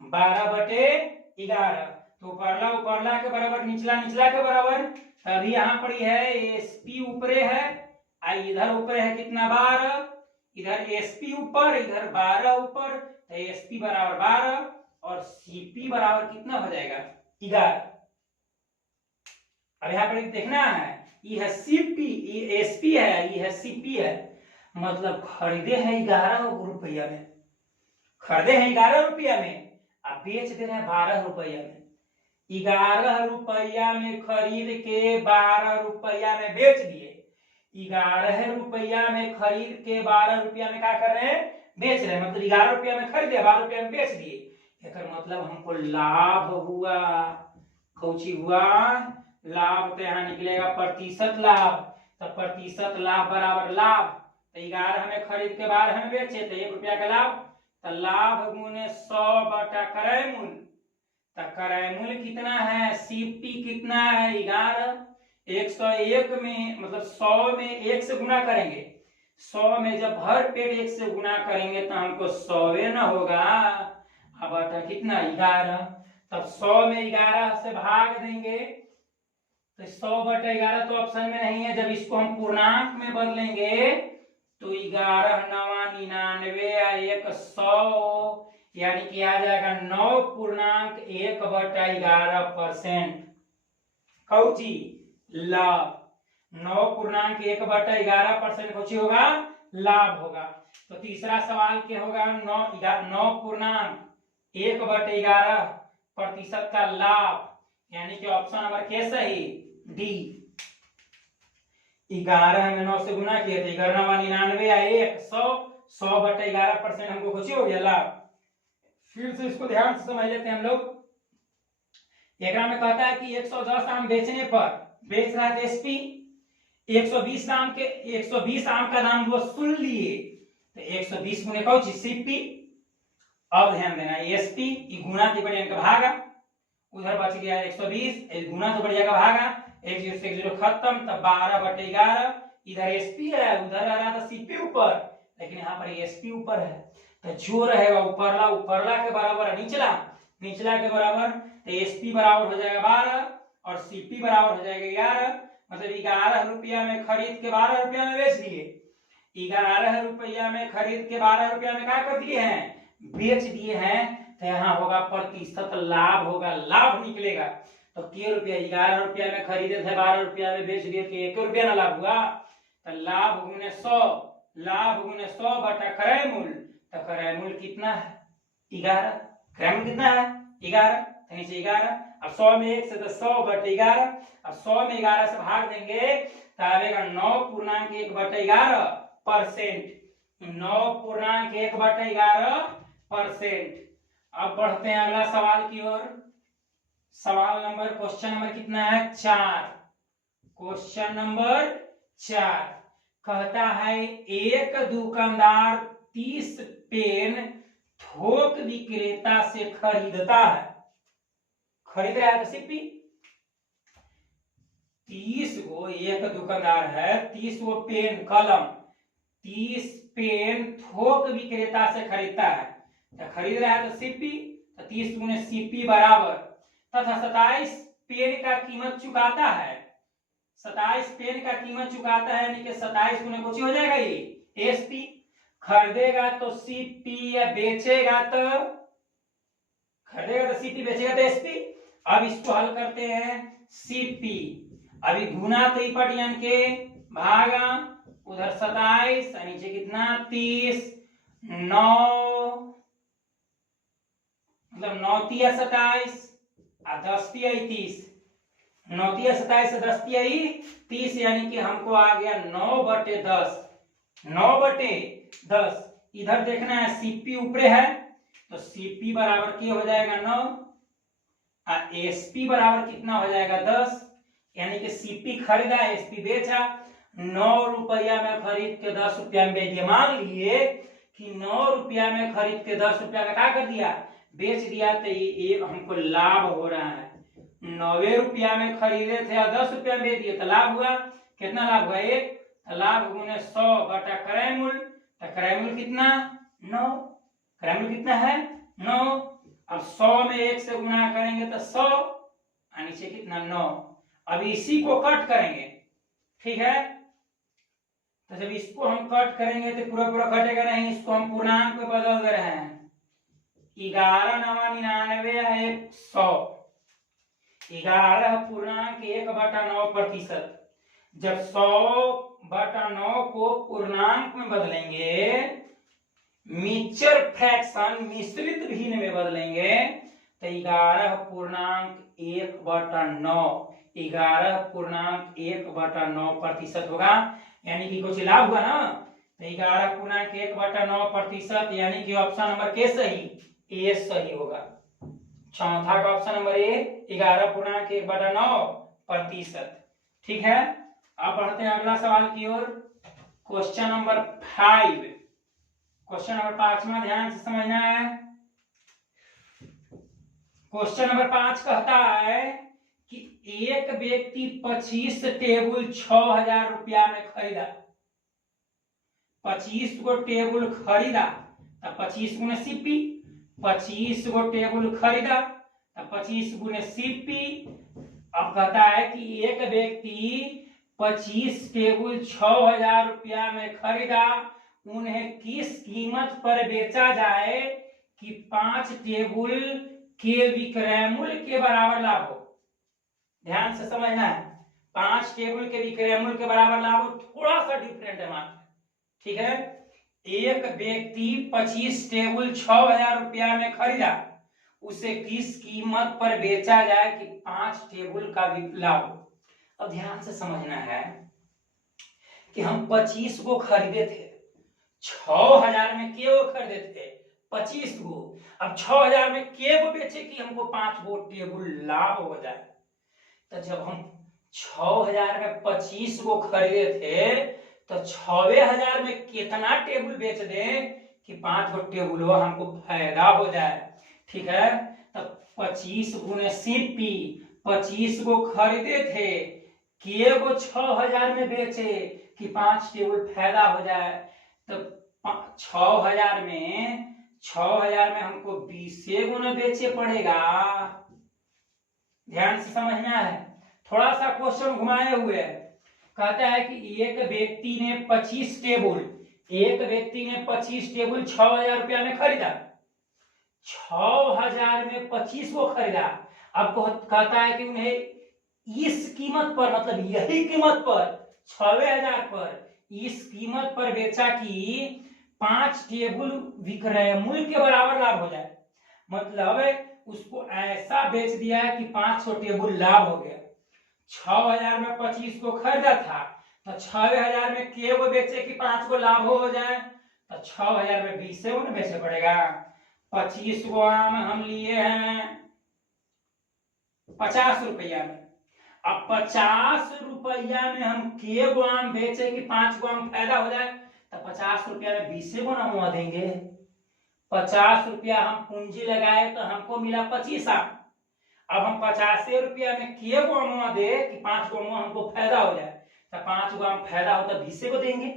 12/11, तो ऊपरला के बराबर, निचला के बराबर। अभी यहाँ पर है एसपी ऊपरे है, इधर ऊपर है कितना 12, इधर एसपी ऊपर, इधर 12 ऊपर, तो एसपी बराबर 12 और सीपी बराबर कितना हो जाएगा 11। अब यहाँ पर देखना है, ये है सीपी, ये एसपी है, ये है सीपी है, मतलब खरीदे हैं 11 रुपया में, खरीदे हैं 11 रुपया में, अब बेच दे रहे हैं 12 रुपया में। 11 रुपया में खरीद के 12 रुपया में बेच दिए। 11 रुपया में खरीद के 12 रुपया में क्या कर रहे हैं, बेच रहे हैं। मतलब 11 रुपया में खरीदे 12 रुपया में बेच दिए। एकर मतलब हमको लाभ हुआ। कौची हुआ, लाभ। तो यहाँ निकलेगा प्रतिशत लाभ। तो प्रतिशत लाभ बराबर लाभ। तो 11 में खरीद के 12 में बेचे तो 1 रुपया का लाभ। तो लाभ गुने 100 बटा क्रय मूल्य। तो क्रय मूल्य कितना है, सीपी कितना है 11। 101 में मतलब 100 में 1 से गुना करेंगे। 100 में जब भर पेट 1 से गुना करेंगे तो हमको 100 न होगा। अब बटा कितना 11। तब 100 में 11 से भाग देंगे तो 100 बटा 11 तो ऑप्शन में नहीं है। जब इसको हम पूर्णांक में बदलेंगे तो 11 9 99 या 1 100 यानी कि आ जाएगा 9.1 बटा 11%। कौची लाभ। 9.1 बटा 11% कौची होगा, लाभ होगा। तो तीसरा सवाल क्या होगा, 9.1 बटा 11% का लाभ। यानी कि ऑप्शन नंबर के सही, डी। 11 में 9 से गुना किया तो 11 9 99 या 1 100 बटा 11% हमको कुछ हो गया लाभ। फिर से इसको ध्यान से समझ लेते हैं हम लोग। एक में कहता है कि 110 आम बेचने पर बेच रहा है एसपी 120 आम का दाम वसूल लिए तो 120 गुने कौन चीज सीपी। अब ध्यान देना एसपी गुना के बढ़िया का भागा, उधर बच गया 120 गुना तो बढ़ जाएगा भागा, 1 0 से 1 0 खत्म। तब 12 बटे 11 इधर एसपी है उधर आ रहा था सीपी ऊपर, लेकिन यहाँ पर एसपी ऊपर है तो जो रहेगा ऊपरला ऊपरला के बराबर है निचला निचला के बराबर। तो एसपी बराबर हो जाएगा 12 और सीपी बराबर हो जाएगा 11। मतलब 11 रुपया में खरीद के 12 रुपया में बेच दिए। 11 रुपया में खरीद के 12 रुपया में क्या कर दिए हैं, बेच दिए हैं। तो यहाँ होगा प्रतिशत लाभ होगा, लाभ निकलेगा। तो के रुपया 11 रुपया में खरीदे थे 12 रुपया में बेच दिए तो 1 रुपया ना लाभ हुआ। तो लाभ गुने 100, लाभ गुने 100 बटा क्रय मूल्य। तो क्रय मूल्य कितना है 11, क्रय मूल्य कितना है 11, तो नीचे 11। अब 100 में 1 से तो 100 बटे 11। अब 100 में 11 से भाग देंगे तो आएगा 9.1 बटे 11%। 9.1 बटे 11%। अब बढ़ते हैं अगला सवाल की ओर। सवाल नंबर क्वेश्चन नंबर कितना है 4। क्वेश्चन नंबर 4 कहता है एक दुकानदार 30 पेन थोक विक्रेता से खरीदता है। खरीद रहा है तो सीपी 30 गो, एक दुकानदार है 30 गो पेन कलम 30 पेन थोक विक्रेता से खरीदता है। तो खरीद रहा है तो सीपी तो 30 गुने सीपी बराबर तथा 27 पेन का कीमत चुकाता है। 27 पेन का कीमत चुकाता है यानी कि 27 गुने कुछ हो जाएगा ये एसपी। खरीदेगा तो सीपी या बेचेगा तो खरीदेगा तो सीपी बेचेगा तो एसपी। अब इसको हल करते हैं सीपी। अभी गुना तो इपट यानी के भागा उधर 27 नीचे कितना 30 9 मतलब 9 तिया 27 और 10 तिया 30 9 तिया 27 से 10 तिया 30 यानी कि हमको आ गया 9 बटे 10 9 बटे 10। इधर देखना है सीपी ऊपरे है तो सीपी बराबर क्या हो जाएगा 9 और एसपी बराबर कितना हो जाएगा 10। यानी कि सीपी खरीदा एसपी बेचा। 9 रुपया में खरीद के 10 रुपया में बेच दिया। मान लिए कि 9 रुपया में खरीद के 10 रुपया का क्या कर दिया बेच दिया तो ये हमको लाभ हो रहा है। 9 रुपया में खरीदे थे और 10 रुपया में बेच दिए तो लाभ हुआ। कितना लाभ हुआ 1। तो लाभ गुने 100 बटा क्रय मूल्य। तो क्रय मूल्य कितना 9, क्रय मूल्य कितना है 9। अब 100 में 1 से गुना करेंगे तो 100 और नीचे कितना 9। अब इसी को कट करेंगे, ठीक है। तो जब इसको हम कट करेंगे तो पूरा पूरा कटेगा नहीं, इसको हम पूर्णांक में बदल दे रहे हैं। 11 9 99 है 100 11 पूर्णांक 1 बटा 9%। जब 100 बटा 9 को पूर्णांक में बदलेंगे मिक्सचर फ्रैक्शन मिश्रित भिन्न में बदलेंगे तो 11.1/9, 11.1/9% होगा, यानी कि कुछ लाभ हुआ ना। तो 11.1/9%, यानी कि ऑप्शन नंबर के सही, ए सही होगा। चौथा का ऑप्शन नंबर ए 11.1/9%। ठीक है, अब बढ़ते हैं अगला सवाल की ओर। क्वेश्चन नंबर 5, क्वेश्चन नंबर 5 ध्यान से समझना है। क्वेश्चन नंबर 5 कहता है कि एक व्यक्ति 25 टेबुल 6000 रुपया में खरीदा। 25 गो टेबुल खरीदा तो 25 गुने सीपी, 25 गो टेबुल खरीदा तो 25 गुने सीपी। अब कहता है कि एक व्यक्ति 25 टेबुल 6000 रुपया में खरीदा, उन्हें किस कीमत पर बेचा जाए कि 5 टेबुल के विक्रय मूल्य के बराबर लाभ हो। ध्यान से समझना है, 5 टेबुल के विक्रय मूल्य के बराबर लाभ हो, थोड़ा सा डिफरेंट है मात्र। ठीक है, एक व्यक्ति 25 टेबुल 6000 रुपया में खरीदा, उसे किस कीमत पर बेचा जाए कि 5 टेबुल का लाभ हो। अब ध्यान से समझना है कि हम 25 को खरीदे थे, 6000 में के वो खरीदे थे 25 गो। अब 6000 में के वो बेचे कि हमको 5 गो टेबुल लाभ हो जाए। तो जब हम 6000 में 25 गो खरीदे थे तो 6000 में कितना टेबुल बेच दें कि 5 गो टेबुल हमको फायदा हो जाए। ठीक है, तो 25 गुने सीपी, 25 गो खरीदे थे, के गो 6000 में बेचे कि 5 टेबुल फायदा हो जाए। तो 6000 में हमको 20 गुना बेचे पड़ेगा। ध्यान से समझना है, थोड़ा सा क्वेश्चन घुमाए हुए है। कहता है कि एक व्यक्ति ने 25 टेबुल 6000 रुपया में खरीदा, 6000 में 25 को खरीदा। अब कहता है कि उन्हें इस कीमत पर, मतलब यही कीमत पर, 6000 पर इस कीमत पर बेचा कि 5 टेबुल विक्रय मूल्य के बराबर लाभ हो जाए। मतलब उसको ऐसा बेच दिया है कि 500 टेबुल लाभ हो गया। 6000 में 25 को खरीदा था तो 6000 में के वो बेचे कि 5 को लाभ हो जाए, तो 6000 में 20 से उन्हें बेचना पड़ेगा। 25 गो आम हम लिए हैं 50 रुपया में। अब 50 रुपया में हम के गो आम बेचे कि 5 गो आम फायदा हो जाए, तो 50 रुपया में 20 गो आम देंगे। 50 रुपया हम पूंजी लगाए तो हमको मिला 25 आम। अब हम 50 रुपया में के गो आम दे कि 5 गो आम हमको फायदा हो जाए, तो 5 गो आम फायदा हो तो 20 को देंगे।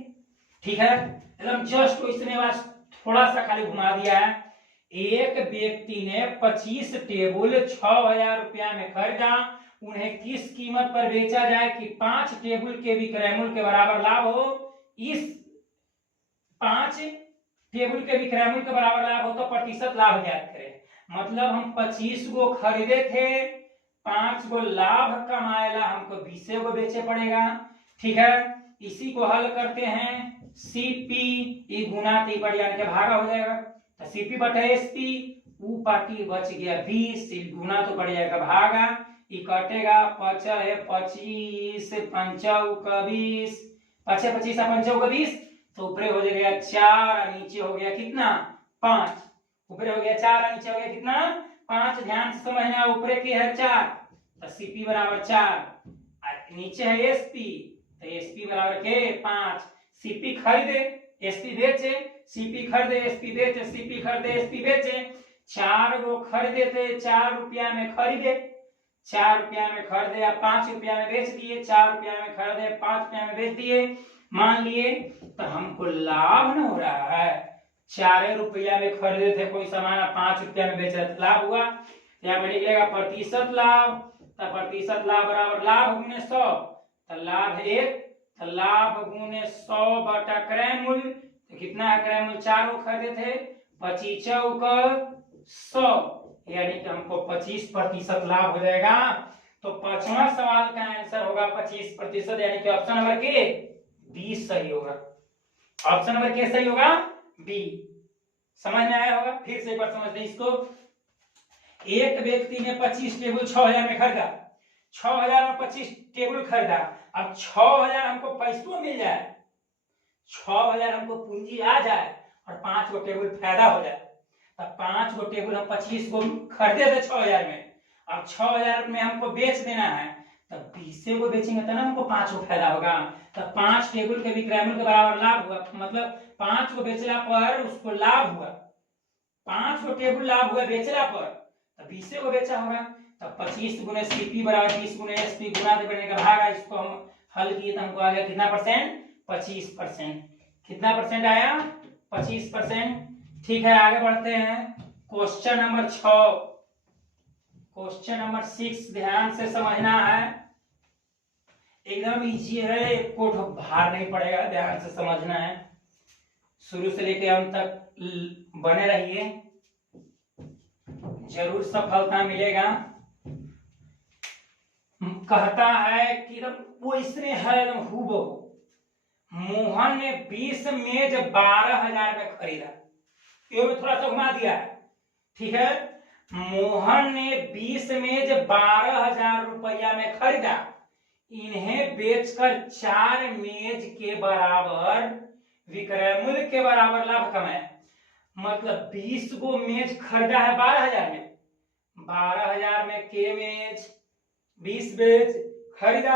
ठीक है, एकदम जस्ट इसने बस थोड़ा सा खाली घुमा दिया है। एक व्यक्ति ने 25 टेबुल 6000 रुपया में खरीदा, उन्हें किस कीमत पर बेचा जाए कि 5 टेबुल के विक्रय मूल्य के बराबर लाभ हो। इस 5 टेबुल के विक्रय मूल्य के बराबर लाभ हो तो प्रतिशत लाभ ज्ञात करें। मतलब हम 25 गो खरीदे थे, 5 गो लाभ कमाएला हमको 20 गो बेचे पड़ेगा। ठीक है, इसी को हल करते हैं। सीपी गुना ती पर यानी कि भागा हो जाएगा, तो सीपी बटा एसपी, ऊ पार्टी बच गया 20, गुना तो पड़ जाएगा भागा, ये कटेगा, बचा है 25, 5 20, 5 25 5 20, तो ऊपर हो जाएगा 4, नीचे हो गया कितना 5, ऊपर हो गया 4, नीचे हो गया कितना 5। ध्यान से समझना, ऊपर की है 4 तो सीपी बराबर 4, नीचे है एसपी तो एसपी बराबर के 5। सीपी खरीदे एसपी बेचे, सीपी खरीदे एसपी बेचे, सीपी खरीदे एसपी बेचे। 4 गो खरीदे थे, 4 रुपया में खरीदे, 4 रुपया में खरीदे, अब 5 रुपया में बेच दिए, 4 रुपया में खरीदे 5 रुपया में बेच दिए, मान लिए। तो हमको लाभ न हो रहा है। 4 रुपया में खरीदे थे कोई सामान, 5 रुपया में बेचा लाभ हुआ। यहाँ पे निकलेगा प्रतिशत लाभ, तो प्रतिशत लाभ बराबर लाभ गुने 100, तो लाभ 1, तो लाभ गुने 100 बटा क्रय मूल्य, तो कितना है क्रय मूल्य 4 को खरीदे थे, 25 चौका 100, यानी कि हमको 25% लाभ हो जाएगा। तो 5वां सवाल का आंसर होगा 25%, यानी कि ऑप्शन नंबर के बी सही होगा। ऑप्शन नंबर के सही होगा, बी। समझ में आया होगा, फिर से एक बार समझते इसको। एक व्यक्ति ने 25 टेबल 6,000 में खरीदा, 6,000 में 25 टेबल खरीदा। अब 6,000 हमको पैसों मिल जाए, 6,000 हमको पूंजी आ जाए और 5 गो टेबल फायदा हो जाए। तब 5 गो टेबल हम 25 गो खरीदे थे 6,000 में, अब 6,000 में हमको बेच देना है, तब 20 गो बेचेंगे तो ना हमको 5 गो फायदा होगा। तब 5 टेबल के विक्रय मूल्य के बराबर लाभ हुआ, मतलब 5 गो बेचला पर उसको लाभ हुआ, 5 गो टेबल लाभ हुआ बेचला पर, तब 20 गो बेचा होगा। तब 25 गुने सीपी बराबर 20 गुने एसपी गुना बढ़ने का भागा। इसको हम हल किए तो हमको आ गया कितना परसेंट, 25%। कितना परसेंट आया, 25%। ठीक है, आगे बढ़ते हैं। क्वेश्चन नंबर 6, क्वेश्चन नंबर 6 ध्यान से समझना है, एकदम इजी है, एक कोट भार नहीं पड़ेगा, ध्यान से समझना है, शुरू से लेकर अंत तक बने रहिए, जरूर सफलता मिलेगा। कहता है कि वो इसने है हूबहू, मोहन ने 20 मेज 12,000 में खरीदा, ये भी थोड़ा सा घुमा दिया है, ठीक है। मोहन ने 20 मेज 12,000 रुपया में खरीदा, इन्हें बेचकर 4 मेज के बराबर विक्रय मूल्य के बराबर लाभ कमाया। मतलब 20 गो मेज खरीदा है 12,000 में, 12,000 में के मेज 20 मेज खरीदा,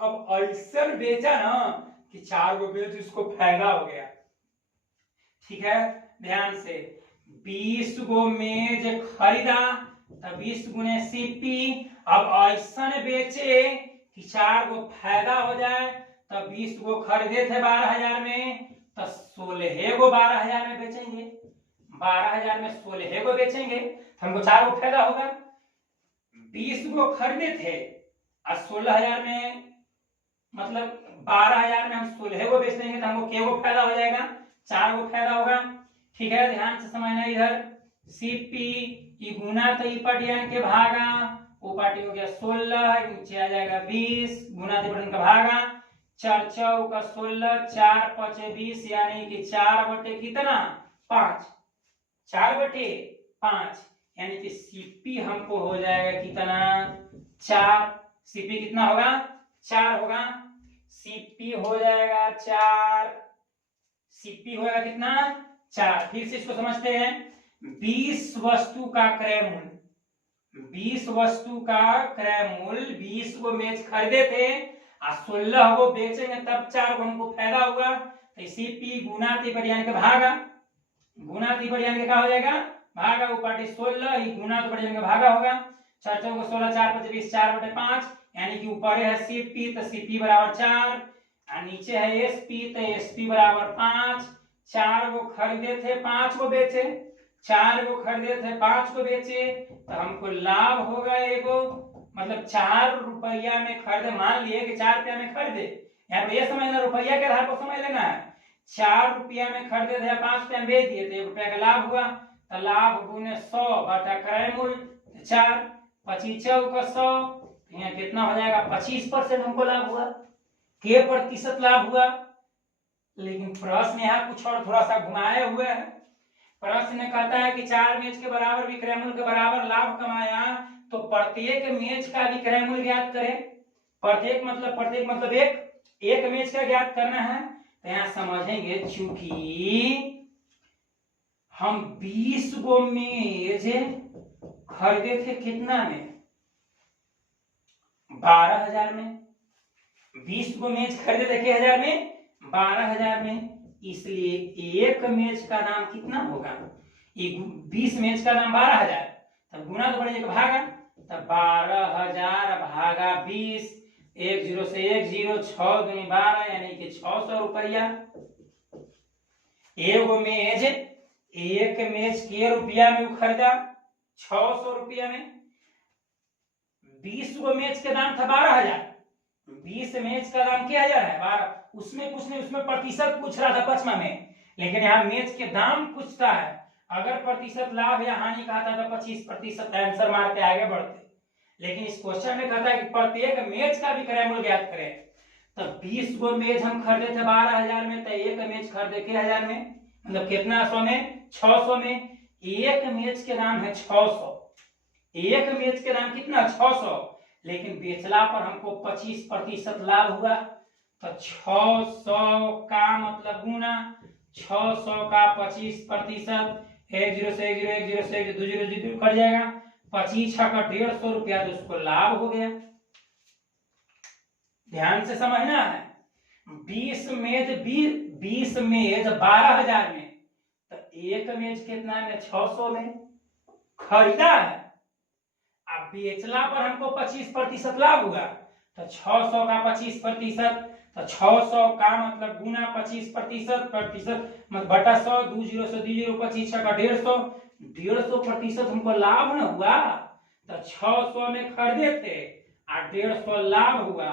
अब ऐसा बेचा ना कि 4 गो मेज उसको फायदा हो गया, ठीक है। ध्यान से 20 गो मेज खरीदा, तब 20 गुने सीपी, अब ऐसा बेचे कि 4 गो फायदा हो जाए, तब 20 गो खरीदे थे 12,000 में, तो 16 गो 12,000 में बेचेंगे, 12,000 में 16 गो बेचेंगे तो हमको 4 गो फायदा होगा। 20 गो खरीदे थे और 16,000 में, मतलब 12,000 में हम 16 गो बेच देंगे तो हमको के गो फायदा हो जाएगा, 4 गो फायदा होगा, ठीक है। ध्यान से समझना, इधर सीपी गुना तो पार्टियन के भागा, वो पार्टी हो गया 16, नीचे आ जाएगा 20 गुना का भागा, 4 चौका 16, 4 5 20, यानी कि 4 बटे कितना 5, 4 बटे 5, यानी कि सीपी हमको हो जाएगा कितना 4, सीपी कितना होगा 4 होगा, सीपी हो जाएगा 4, सीपी होगा कितना 4। फिर से इसको समझते हैं, 20 वस्तु का क्रय मूल्य, 20 वस्तु का क्रय मूल्य, 20 गो मेज खरीदे थे और 16 गो बेचेंगे तब 4 गो हमको फायदा होगा, तो सीपी गुना यानी कि भागा, गुना यानी कि क्या हो जाएगा भागा, वो पार्टी 16 ही गुना यानी कि भागा होगा, 4 चौको 16, 4 5 20, 4 बटे 5, यानी कि ऊपर है सीपी तो सीपी बराबर 4 और नीचे है एसपी तो एसपी बराबर 5। 4 गो खरीदे थे 5 गो बेचे, 4 गो खरीदे थे 5 को बेचे, तो हमको लाभ होगा एगो, मतलब 4 रुपया में खरीदे, मान लिए कि 4 रुपया में खरीदे, यहाँ पर ये समझना, रुपया के आधार पर समझ लेना है, 4 रुपया में खरीदे थे 5 रुपया में बेच दिए थे, 1 रुपया का लाभ हुआ, तो लाभ गुने 100 बटा क्रय मूल्य 4, 25 चौका 100, यहाँ कितना हो जाएगा 25% हमको लाभ हुआ, के प्रतिशत लाभ हुआ। लेकिन प्रश्न यहाँ कुछ और थोड़ा सा घुमाए हुए है, प्रश्न कहता है कि 4 मेज के बराबर विक्रय मूल्य के बराबर लाभ कमाया, तो प्रत्येक मेज का विक्रय मूल्य ज्ञात करें। प्रत्येक मतलब एक मेज का ज्ञात करना है, तो यहाँ समझेंगे, चूंकि हम 20 गो मेज खरीदे थे कितना में 12,000 में, 20 गो मेज खरीदे थे कितने हजार में 12,000 में, इसलिए एक मेज का दाम कितना होगा, 20 मेज का दाम 12,000, तब गुना तो बढ़ेगा भागा, तब 12,000 भागा 20, 1 0 से 1 0, 6 दूनी 12, यानी कि 600 रुपया। एक मेज के रुपया में खरीदा 600 रुपया में, 20 गो मेज का दाम था 12,000, 20 मेज का दाम क्या हजार है 12, उसमें कुछ नहीं, उसमें प्रतिशत पूछ रहा था 5वां में, लेकिन यहाँ मेज के दाम पूछता है, अगर प्रतिशत लाभ या हानि कहा था तो 25% आंसर मार के आगे बढ़ते, लेकिन इस क्वेश्चन में कहता है कि प्रत्येक मेज का विक्रय मूल्य ज्ञात करें। तो 20 गो मेज हम खरीदे थे 12,000 में, तो एक मेज खरीदे के 1000 में, मतलब कितना 100 में 600 में, एक मेज के दाम है 600, एक मेज के दाम कितना 600, लेकिन बेचला पर हमको 25% लाभ हुआ। तो 600 का मतलब गुना 600 का 25%, 10 से 10 10 से 1 2 0 कट जाएगा, 25 का 150 रुपया, तो उसको लाभ हो गया। ध्यान से समझना है। 20 मेज 12,000 में, तो एक मेज कितना में 600 में खरीदा है। अब बेचला पर हमको 25% लाभ हुआ, तो 600 का 25%, तो 600 का मतलब गुना 25%, मतलब बटा 100, 2 0 से 2 0, 25 का 150% हमको लाभ न हुआ। तो 600 में खरीदे थे और 150 लाभ हुआ,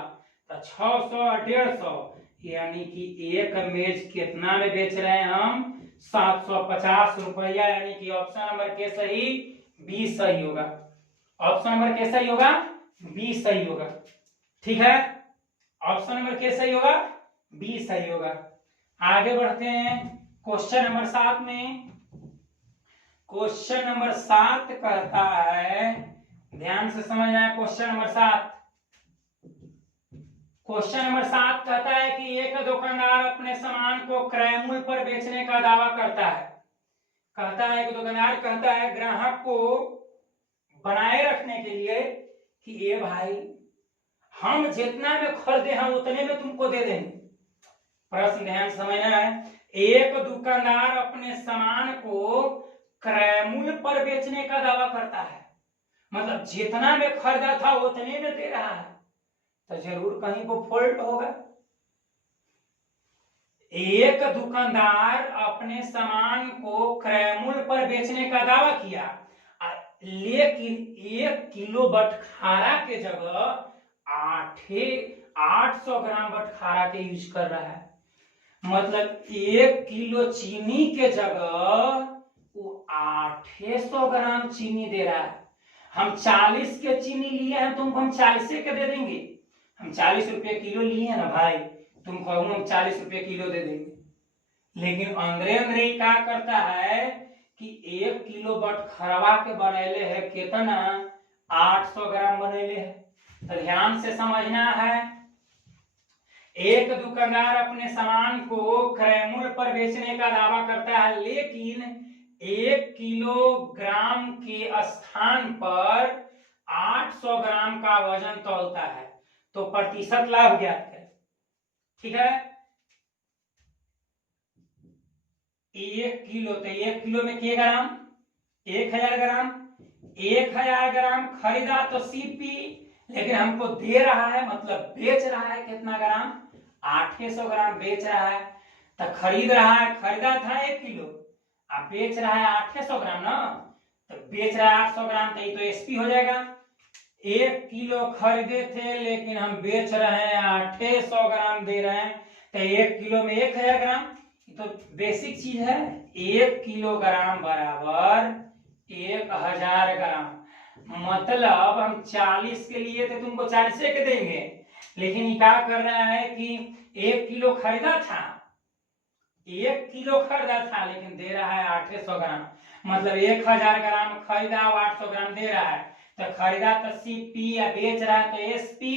तो 600 और 150 यानी कि एक मेज कितना में बेच रहे हैं हम 750 रुपया, यानी कि ऑप्शन नंबर के सही, बी सही होगा। ऑप्शन नंबर के सही होगा, बी सही होगा। ठीक है, ऑप्शन नंबर के सही होगा, बी सही होगा। आगे बढ़ते हैं क्वेश्चन नंबर 7 में। क्वेश्चन नंबर 7 कहता है, ध्यान से समझना है। क्वेश्चन नंबर 7 कहता है कि एक दुकानदार अपने सामान को क्रय मूल्य पर बेचने का दावा करता है। कहता है कि दुकानदार कहता है ग्राहक को बनाए रखने के लिए कि ये भाई हम जितना में खरीदे हैं उतने में तुमको दे देंगे। प्रश्न ध्यान समझना है। एक दुकानदार अपने सामान को क्रय मूल्य पर बेचने का दावा करता है, मतलब जितना में खरीदा था उतने में दे रहा है, तो जरूर कहीं को फॉल्ट होगा। एक दुकानदार अपने सामान को क्रय मूल्य पर बेचने का दावा किया, लेकिन 1 किलो बटखारा के जगह 800 ग्राम बटखारा के यूज कर रहा है। मतलब 1 किलो चीनी के जगह वो 800 ग्राम चीनी दे रहा है। हम 40 के चीनी लिए हैं, तुमको हम 40 के दे देंगे। हम 40 रुपये किलो लिए हैं ना भाई, तुमको हम 40 रुपये किलो दे देंगे। लेकिन अंदरे अंदरे क्या करता है कि 1 किलो बटखरवा के बनैले है कितना 800 ग्राम बनैले है। तो ध्यान से समझना है। एक दुकानदार अपने सामान को क्रय मूल्य पर बेचने का दावा करता है, लेकिन 1 किलोग्राम के स्थान पर 800 ग्राम का वजन तौलता है, तो प्रतिशत लाभ ज्ञात करें। ठीक है, 1 किलो, तो 1 किलो में के ग्राम 1000 ग्राम। 1000 ग्राम खरीदा तो सीपी, लेकिन हमको दे रहा है मतलब बेच रहा है कितना ग्राम 800 ग्राम बेच रहा है। तो खरीद रहा है, खरीदा था 1 किलो, अब बेच रहा है 800 ग्राम ना, तो बेच रहा है 800 ग्राम, तो ये तो एसपी हो जाएगा। 1 किलो खरीदे थे लेकिन हम बेच रहे हैं 800 ग्राम दे रहे हैं, तो 1 किलो में 1000 ग्राम, तो बेसिक चीज है। 1 किलोग्राम बराबर 1000 ग्राम, मतलब हम 40 के लिए तो तुमको 40 के देंगे, लेकिन ये क्या कर रहा है कि 1 किलो खरीदा था, 1 किलो खरीदा था लेकिन दे रहा है 800 ग्राम, मतलब 1000 ग्राम खरीदा और 800 ग्राम दे रहा है। तो खरीदा तो सीपी या बेच रहा है तो एसपी,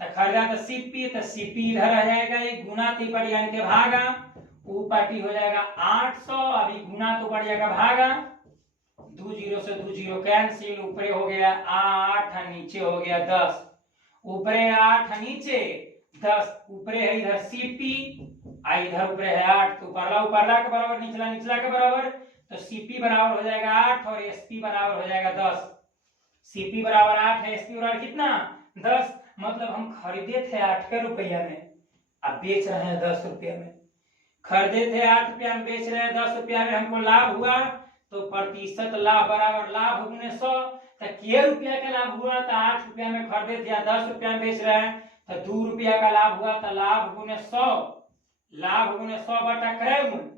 तो खरीदा तो सीपी, तो सीपी इधर आ जाएगा, ये गुना तो पड़ यानी के भागा, ऊपर हो जाएगा 800, अभी गुना तो पड़ जाएगा भागा, 2 0 से 2 0 कैंसिल, ऊपरे हो गया 8 नीचे हो गया 10, ऊपरे 8 नीचे 10, ऊपरे है इधर सीपी, इधर ऊपरे है 8, तो ऊपरला के बराबर निचला के बराबर, तो सीपी बराबर हो जाएगा 8 और एसपी बराबर हो जाएगा 10। सीपी बराबर 8 है, एसपी बराबर कितना 10, मतलब हम खरीदे थे 8 रुपया में, अब बेच रहे हैं 10 रुपया में। खरीदे थे 8 रुपया में, बेच रहे हैं 10 रुपया में, हमको लाभ हुआ, तो प्रतिशत लाभ बराबर लाभ गुने 100, तो के रुपया का लाभ हुआ, तो 8 रुपया में खरीदे थे 10 रुपया में बेच रहे हैं, तो 2 रुपया का लाभ हुआ, तो लाभ गुने 100, लाभ गुने 100 बटा क्रय मूल्य,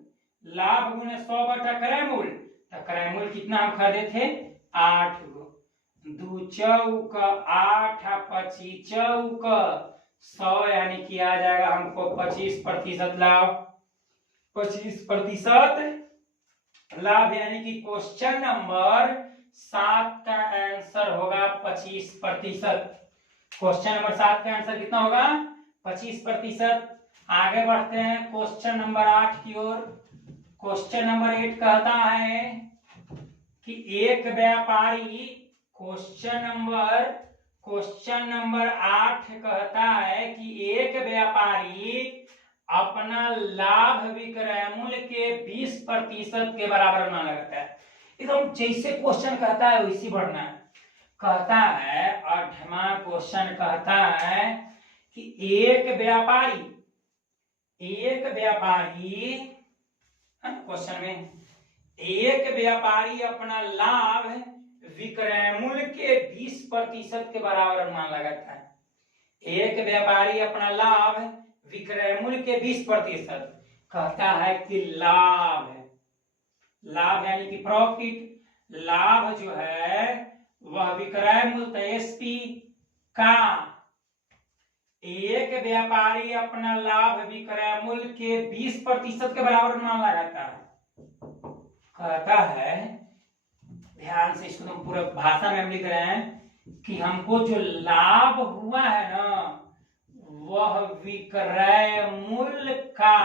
लाभ गुने 100 बटा क्रय मूल्य, तो क्रय मूल्य कितना हम खरीदे थे 8 गो, 2 चौक 8 25 चौक 100, यानी कि आ जाएगा हमको 25% लाभ, 25% लाभ, यानी कि क्वेश्चन नंबर 7 का आंसर होगा 25%। क्वेश्चन नंबर 7 का आंसर कितना होगा? 25%। आगे बढ़ते हैं क्वेश्चन नंबर 8 की ओर। क्वेश्चन नंबर 8 कहता है कि एक व्यापारी, क्वेश्चन नंबर 8 कहता है कि एक व्यापारी अपना लाभ विक्रय मूल्य के 20% के बराबर माना करता है। एकदम जैसे क्वेश्चन कहता है वैसे बढ़ना है। कहता है 8वां क्वेश्चन कहता है कि एक व्यापारी क्वेश्चन में एक व्यापारी अपना लाभ विक्रय मूल्य के 20% के बराबर अनुमान लगाता है। एक व्यापारी अपना लाभ विक्रय मूल्य के 20% कहता है कि लाभ यानी कि प्रॉफिट, लाभ जो है वह विक्रय मूल्य एसपी का, एक व्यापारी अपना लाभ विक्रय मूल्य के 20% के बराबर अनुमान लगाता है। कहता है, ध्यान से इसको हम पूरा भाषा में हम लिख रहे हैं कि हमको जो लाभ हुआ है ना वह विक्रय मूल्य का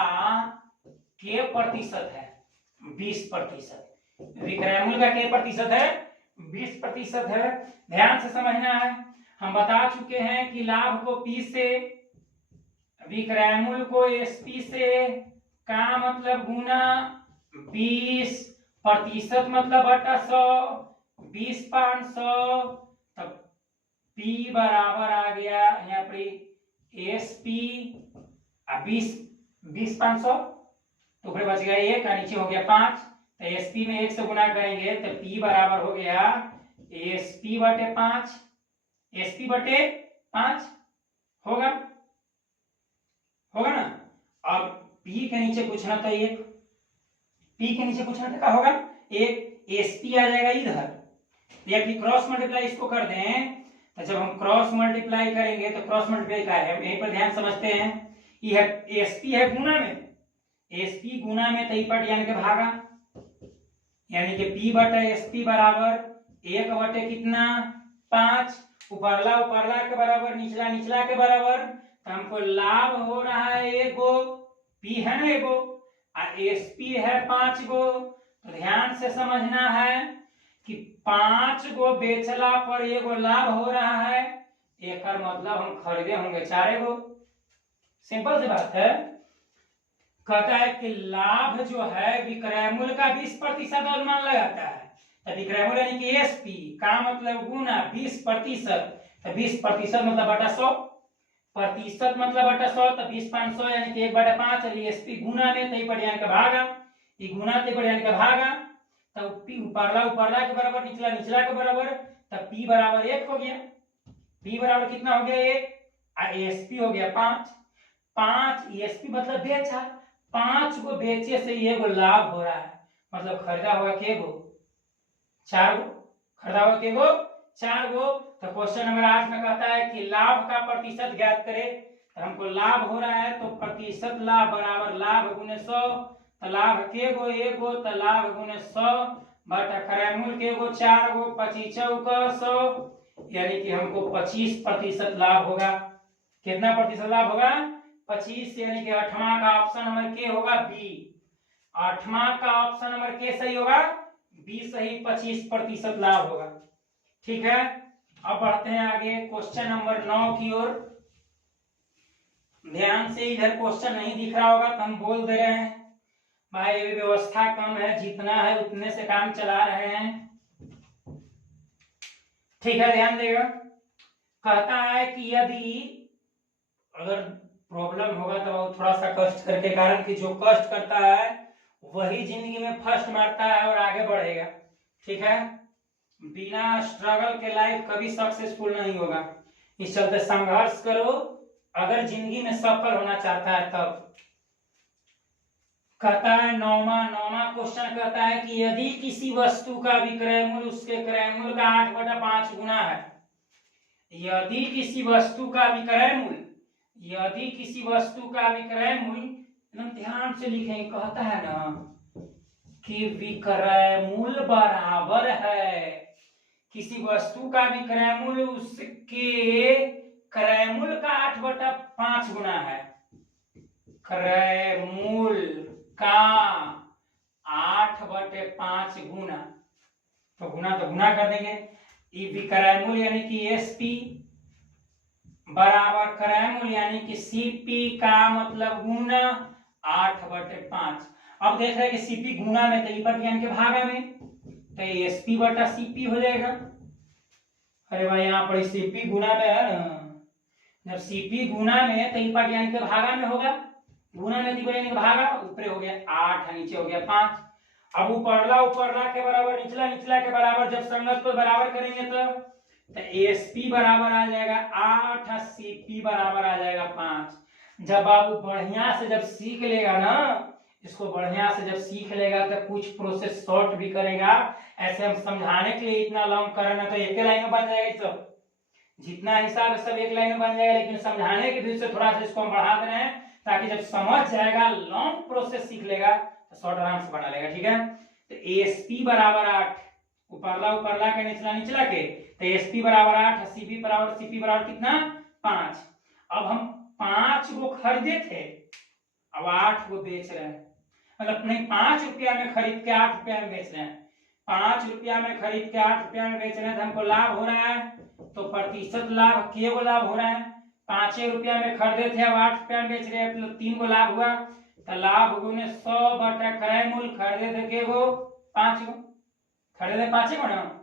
के प्रतिशत है 20%। विक्रय मूल्य का के प्रतिशत है 20% है। ध्यान से समझना है। हम बता चुके हैं कि लाभ को P से, विक्रय मूल्य को SP से का मतलब गुना 20% मतलब बटा 100, 20 500, तब P बराबर आ गया यहाँ पर SP 20 500 तो फिर बच गया 1 का नीचे हो गया 5, तो SP में 1 से गुना करेंगे तो P बराबर हो गया SP बटे 5, SP बटे 5 होगा ना। अब P के नीचे पूछना था 1, P के नीचे पूछना था क्या होगा 1, SP आ जाएगा इधर। या फिर क्रॉस मल्टीप्लाई इसको कर दें तो जब हम क्रॉस मल्टीप्लाई करेंगे तो क्रॉस मल्टीप्लाई का है यहीं पर ध्यान समझते हैं। यह SP है गुना में, SP गुना में तई पट यानी के भागा, यानी कि P बटे SP बराबर 1 बटे कितना 5, ऊपरला के बराबर निचला के बराबर। तो हमको लाभ हो रहा है 1 गो, P है ना 1 गो और SP है 5 गो। तो ध्यान से समझना है कि 5 गो बेचला पर 1 गो लाभ हो रहा है, एक मतलब हम खरीदे होंगे 4 गो। सिंपल सी बात है। कहता है कि लाभ जो है विक्रय मूल्य का 20% अनुमान लगाता है। तो विक्रय मूल्य यानी कि एसपी का मतलब गुना 20%, तो 20% मतलब बटा 100, प्रतिशत मतलब बटा 100, तो 20 500 यानी कि 1 बटा 5। एसपी गुना में तई पड़ यानी कि भागा, ये गुना तई पड़ यानी कि भागा, तो पी ऊपरला के बराबर निचला के बराबर, तब पी बराबर 1 हो गया। पी बराबर कितना हो गया 1 और एसपी हो गया 5 एसपी मतलब बेचा, 5 को बेचे से 1 गो लाभ हो रहा है, मतलब खरीदा होगा के गो 4 गो, खरीदा होगा के गो 4 गो। तो क्वेश्चन नंबर 8 में कहता है कि लाभ का प्रतिशत ज्ञात करें। तो हमको लाभ हो रहा है तो प्रतिशत लाभ बराबर लाभ गुने 100, तो लाभ के गो 1 गो, तो लाभ गुने 100 बटा क्रय मूल्य के गो 4 गो, 25 चौका 100, यानी कि हमको 25% लाभ होगा। कितना प्रतिशत लाभ होगा 25, यानी कि 8वां का ऑप्शन नंबर के होगा बी। 8वां का ऑप्शन नंबर के सही होगा, बी सही, 25% लाभ होगा। ठीक है, अब बढ़ते हैं आगे क्वेश्चन नंबर 9 की ओर। ध्यान से, इधर क्वेश्चन नहीं दिख रहा होगा तो हम बोल दे रहे हैं भाई, ये व्यवस्था कम है, जितना है उतने से काम चला रहे हैं। ठीक है, ध्यान देगा। कहता है कि यदि अगर प्रॉब्लम होगा तो थोड़ा सा कष्ट करके, कारण कि जो कष्ट करता है वही जिंदगी में फर्स्ट मारता है और आगे बढ़ेगा। ठीक है, बिना स्ट्रगल के लाइफ कभी सक्सेसफुल नहीं होगा। इस चलते संघर्ष करो अगर जिंदगी में सफल होना चाहता है तब। कहता है नौवां क्वेश्चन कहता है कि यदि किसी वस्तु का विक्रय मूल्य उसके क्रय मूल्य का 8/5 गुना है, यदि किसी वस्तु का विक्रय मूल्य, एकदम ध्यान से लिखेंगे। कहता है ना कि विक्रय मूल्य बराबर है किसी वस्तु का विक्रय मूल्य उसके क्रय मूल्य का 8/5 गुना है। क्रय मूल्य का 8/5 गुना, तो गुना कर देंगे। विक्रय मूल्य यानी कि एसपी बराबर क्रय मूल्य यानी कि सीपी का मतलब गुना 8/5। अब देख रहे हैं कि सीपी गुना में तो यानी के भागा में, तो एसपी बटा सीपी हो जाएगा। अरे भाई यहाँ पर सीपी गुना में है ना, जब सीपी गुना में तो यानी के भागा में होगा, गुना में यानी के भागा, ऊपर हो गया 8 नीचे हो गया 5। अब ऊपरला के बराबर निचला के बराबर जब संगत को बराबर करेंगे तो एसपी बराबर आ जाएगा 8 और सीपी बराबर आ जाएगा 5। जब आप बढ़िया से जब सीख लेगा ना, इसको बढ़िया से जब सीख लेगा तो कुछ प्रोसेस शॉर्ट भी करेगा। ऐसे हम समझाने के लिए इतना लॉन्ग कर रहे हैं तो एक लाइन में बन जाएगा सब, जितना हिसाब है सब एक लाइन में बन जाएगा, लेकिन समझाने के बीच से थोड़ा सा इसको हम बढ़ा दे रहे हैं ताकि जब समझ जाएगा, लॉन्ग प्रोसेस सीख लेगा तो शॉर्ट आराम से बना लेगा। ठीक है, तो एसपी बराबर 8, ऊपरला के निचला के, तो एसपी बराबर 8, सीपी बराबर कितना 5। अब हम 5 को खरीदे थे, अब 8 को बेच रहे हैं, मतलब नहीं 5 रुपया में खरीद के 8 रुपया में बेच रहे हैं। 5 रुपया में खरीद के 8 रुपया में बेच रहे हैं तो हमको लाभ हो रहा है, तो प्रतिशत लाभ के गो लाभ हो रहा है। 5 रुपया में खरीदे थे, अब 8 रुपया में बेच रहे हैं, तो 3 गो लाभ हुआ। तो लाभ गुने 100 बटा क्रय मूल्य, खरीदे थे के गो 5 गो, खरीदे 5 गो ना।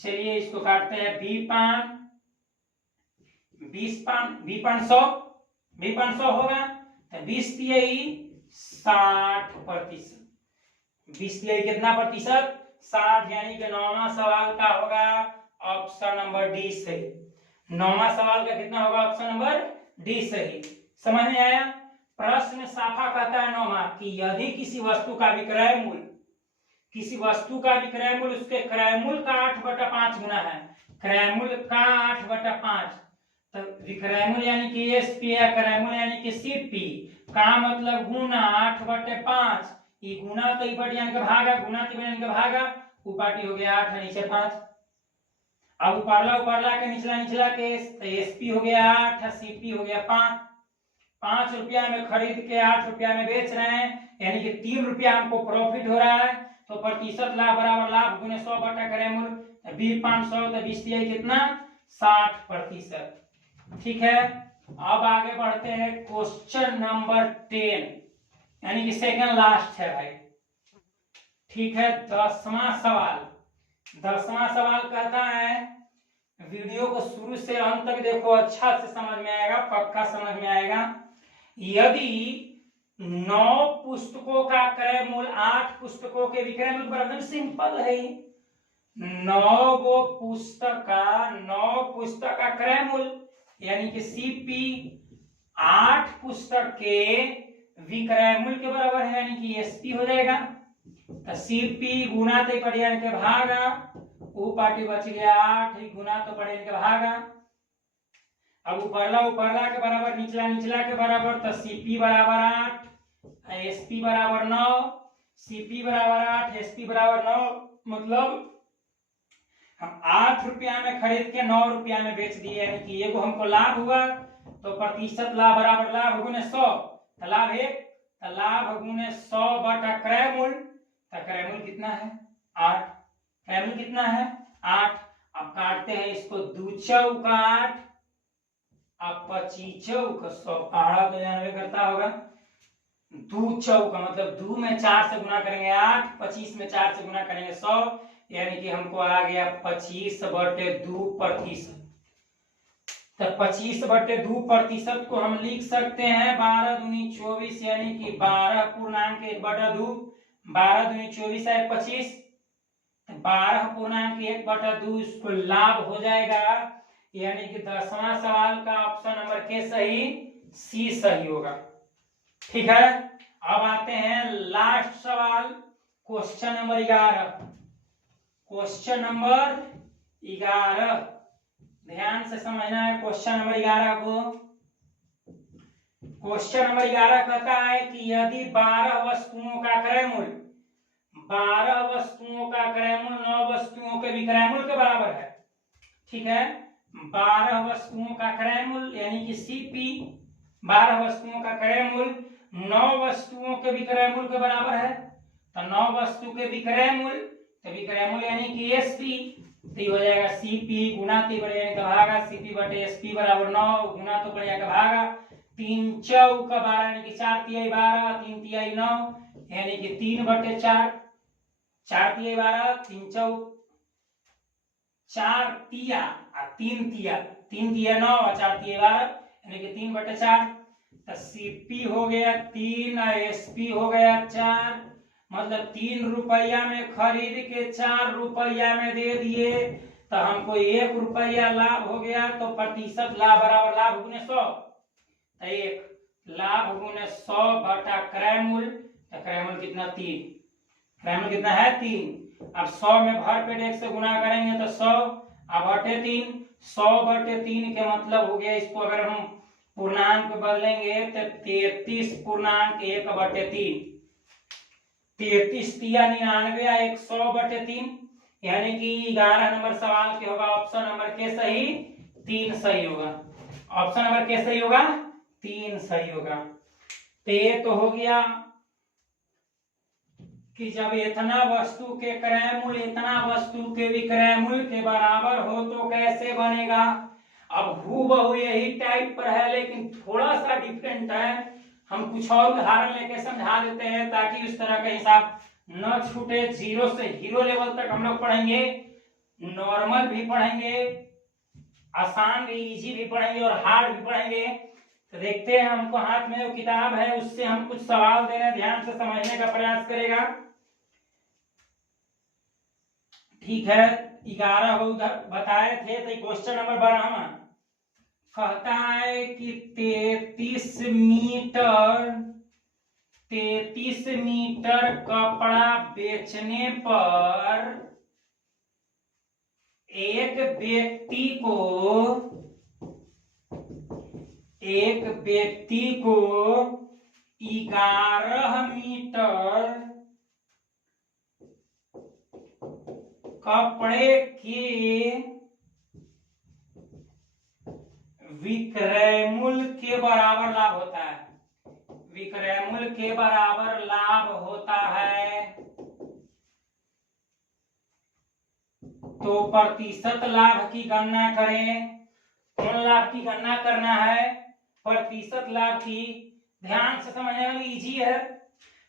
चलिए इसको काटते हैं, बी 500 होगा, तो 20 तिहाई 60%, 20 तिहाई कितना प्रतिशत 60, यानी कि 9वां सवाल का होगा ऑप्शन नंबर डी सही। 9वां सवाल का कितना होगा ऑप्शन नंबर डी सही। समझ में आया। प्रश्न साफा कहता है 9वां कि यदि किसी वस्तु का विक्रय मूल्य उसके क्रय मूल्य का 8/5 गुना है, क्रय मूल्य का 8/5, तो विक्रय मूल्य यानी कि एसपी है, क्रय मूल्य यानी कि सीपी का मतलब गुना 8/5, ये गुना तो यानी कि भागा, गुना तो यानी कि भागा, ऊपर हो गया 8 नीचे 5। अब ऊपरला के निचला के एसपी हो गया 8, सीपी हो गया 5। 5 रुपया में खरीद के 8 रुपया में बेच रहे हैं, यानी कि 3 रुपया हमको प्रॉफिट हो रहा है, तो प्रतिशत लाभ बराबर लाभ गुने 100 बटा क्रय मूल्य, 500 तो 20 कितना 60%। ठीक है, अब आगे बढ़ते हैं क्वेश्चन नंबर 10, यानी कि सेकंड लास्ट है भाई। ठीक है, 10वां सवाल कहता है, वीडियो को शुरू से अंत तक देखो, अच्छा से समझ में आएगा, पक्का समझ में आएगा। यदि 9 पुस्तकों का क्रय मूल्य 8 पुस्तकों के विक्रय मूल्य बराबर, सिंपल है, 9 पुस्तक का क्रय मूल्य यानी कि सीपी 8 पुस्तक के विक्रय मूल्य के बराबर है, यानी कि एसपी हो जाएगा। तो सीपी गुना तो पड़े यानी के भागा, वो पार्टी बच गया 8, गुना तो पड़े यानी के भागा। अब ऊपरला के बराबर निचला के बराबर, तो सीपी बराबर 8, एसपी बराबर 9, सीपी बराबर 8, एसपी बराबर 9, मतलब हम 8 रुपया में खरीद के 9 रुपया में बेच दिए, यानी कि एगो हमको लाभ हुआ, तो प्रतिशत लाभ बराबर लाभ गुने 100, तो लाभ 1, तो लाभ गुने 100 बटा क्रय मूल्य, तो क्रय मूल्य कितना है 8, क्रय मूल्य कितना है 8। अब काटते हैं इसको, 2 चौका 8, अब 25 चौक 100, पहाड़ा तो 99 करता होगा। 2 चौका मतलब 2 में 4 से गुना करेंगे 8, 25 में 4 से गुना करेंगे 100, यानी कि हमको आ गया 25/2%। तो 25/2% को हम लिख सकते हैं 12 दूनी 24, यानी कि 12.1/2, 12 दूनी 24 है 25, 12.1/2 इसको लाभ हो जाएगा, यानी कि 10वां सवाल का ऑप्शन नंबर के सही, सी सही होगा। ठीक है, अब आते हैं लास्ट सवाल, क्वेश्चन नंबर 11। क्वेश्चन नंबर 11 ध्यान से समझना है क्वेश्चन नंबर 11 को। क्वेश्चन नंबर 11 कहता है कि यदि 12 वस्तुओं का क्रय मूल्य 9 वस्तुओं के विक्रय मूल्य के बराबर है, ठीक है। 12 वस्तुओं का क्रय मूल्य यानी कि सीपी 12 वस्तुओं का क्रय मूल्य 9 वस्तुओं के विक्रय मूल्य के बराबर है। तो 9 वस्तु के विक्रय मूल्य, तो विक्रय मूल्य यानी कि एसपी, तो हो जाएगा सीपी गुना ती बढ़िया का भागा सीपी बटे एसपी बराबर 9 गुना तो बढ़िया का भागा 3 चौका 12 यानी कि 4 तिहाई 12 3 तिहाई 9 यानी कि 3 बटे 4 4 तिहाई 12 3 चौक 4 तिया 3 तिया 3 तिया 9 और 4 तिया 12 यानी कि 3 बटे 4। तो सीपी हो गया 3 और एसपी हो गया 4, मतलब 3 रुपया में खरीद के 4 रुपया में दे दिए, तो हमको 1 रुपया लाभ हो गया। तो प्रतिशत लाभ बराबर लाभ गुने 100, तो 1 लाभ गुने 100 बटा क्रय मूल्य, तो क्रय मूल्य कितना 3, क्रय मूल्य कितना है 3। अब 100 में भर पेट 1 से गुना करेंगे तो 100 अब बटे 3, 100 बटे 3 के मतलब हो गया, इसको अगर हम पूर्णांक बदलेंगे तो 33 पूर्णांक 1 बटे 3, 33 तिया 99 या 100 बटे 3 यानी कि 11 नंबर सवाल के होगा ऑप्शन नंबर के सही, 3 सही होगा। ऑप्शन नंबर के सही होगा, 3 सही होगा। तो ये तो हो गया कि जब इतना वस्तु के क्रय मूल्य इतना वस्तु के विक्रय मूल्य के बराबर हो तो कैसे बनेगा। अब हूबहू यही टाइप पर है लेकिन थोड़ा सा डिफरेंट है, हम कुछ और उदाहरण लेके समझा देते हैं ताकि उस तरह का हिसाब न छूटे। जीरो से हीरो लेवल तक हम लोग पढ़ेंगे, नॉर्मल भी पढ़ेंगे, आसान भी इजी भी पढ़ेंगे और हार्ड भी पढ़ेंगे। तो देखते हैं, हमको हाथ में जो किताब है उससे हम कुछ सवाल दे रहे हैं, ध्यान से समझने का प्रयास करेगा। ठीक है, 11 बताए थे, तो क्वेश्चन नंबर 12 कहता है कि 33 मीटर कपड़ा बेचने पर एक व्यक्ति को 11 मीटर कपड़े के विक्रय मूल्य के बराबर लाभ होता है, विक्रय मूल्य के बराबर लाभ होता है। तो प्रतिशत लाभ की गणना करें। कौन लाभ की गणना करना है, प्रतिशत लाभ की। ध्यान से समझने वाली इजी है।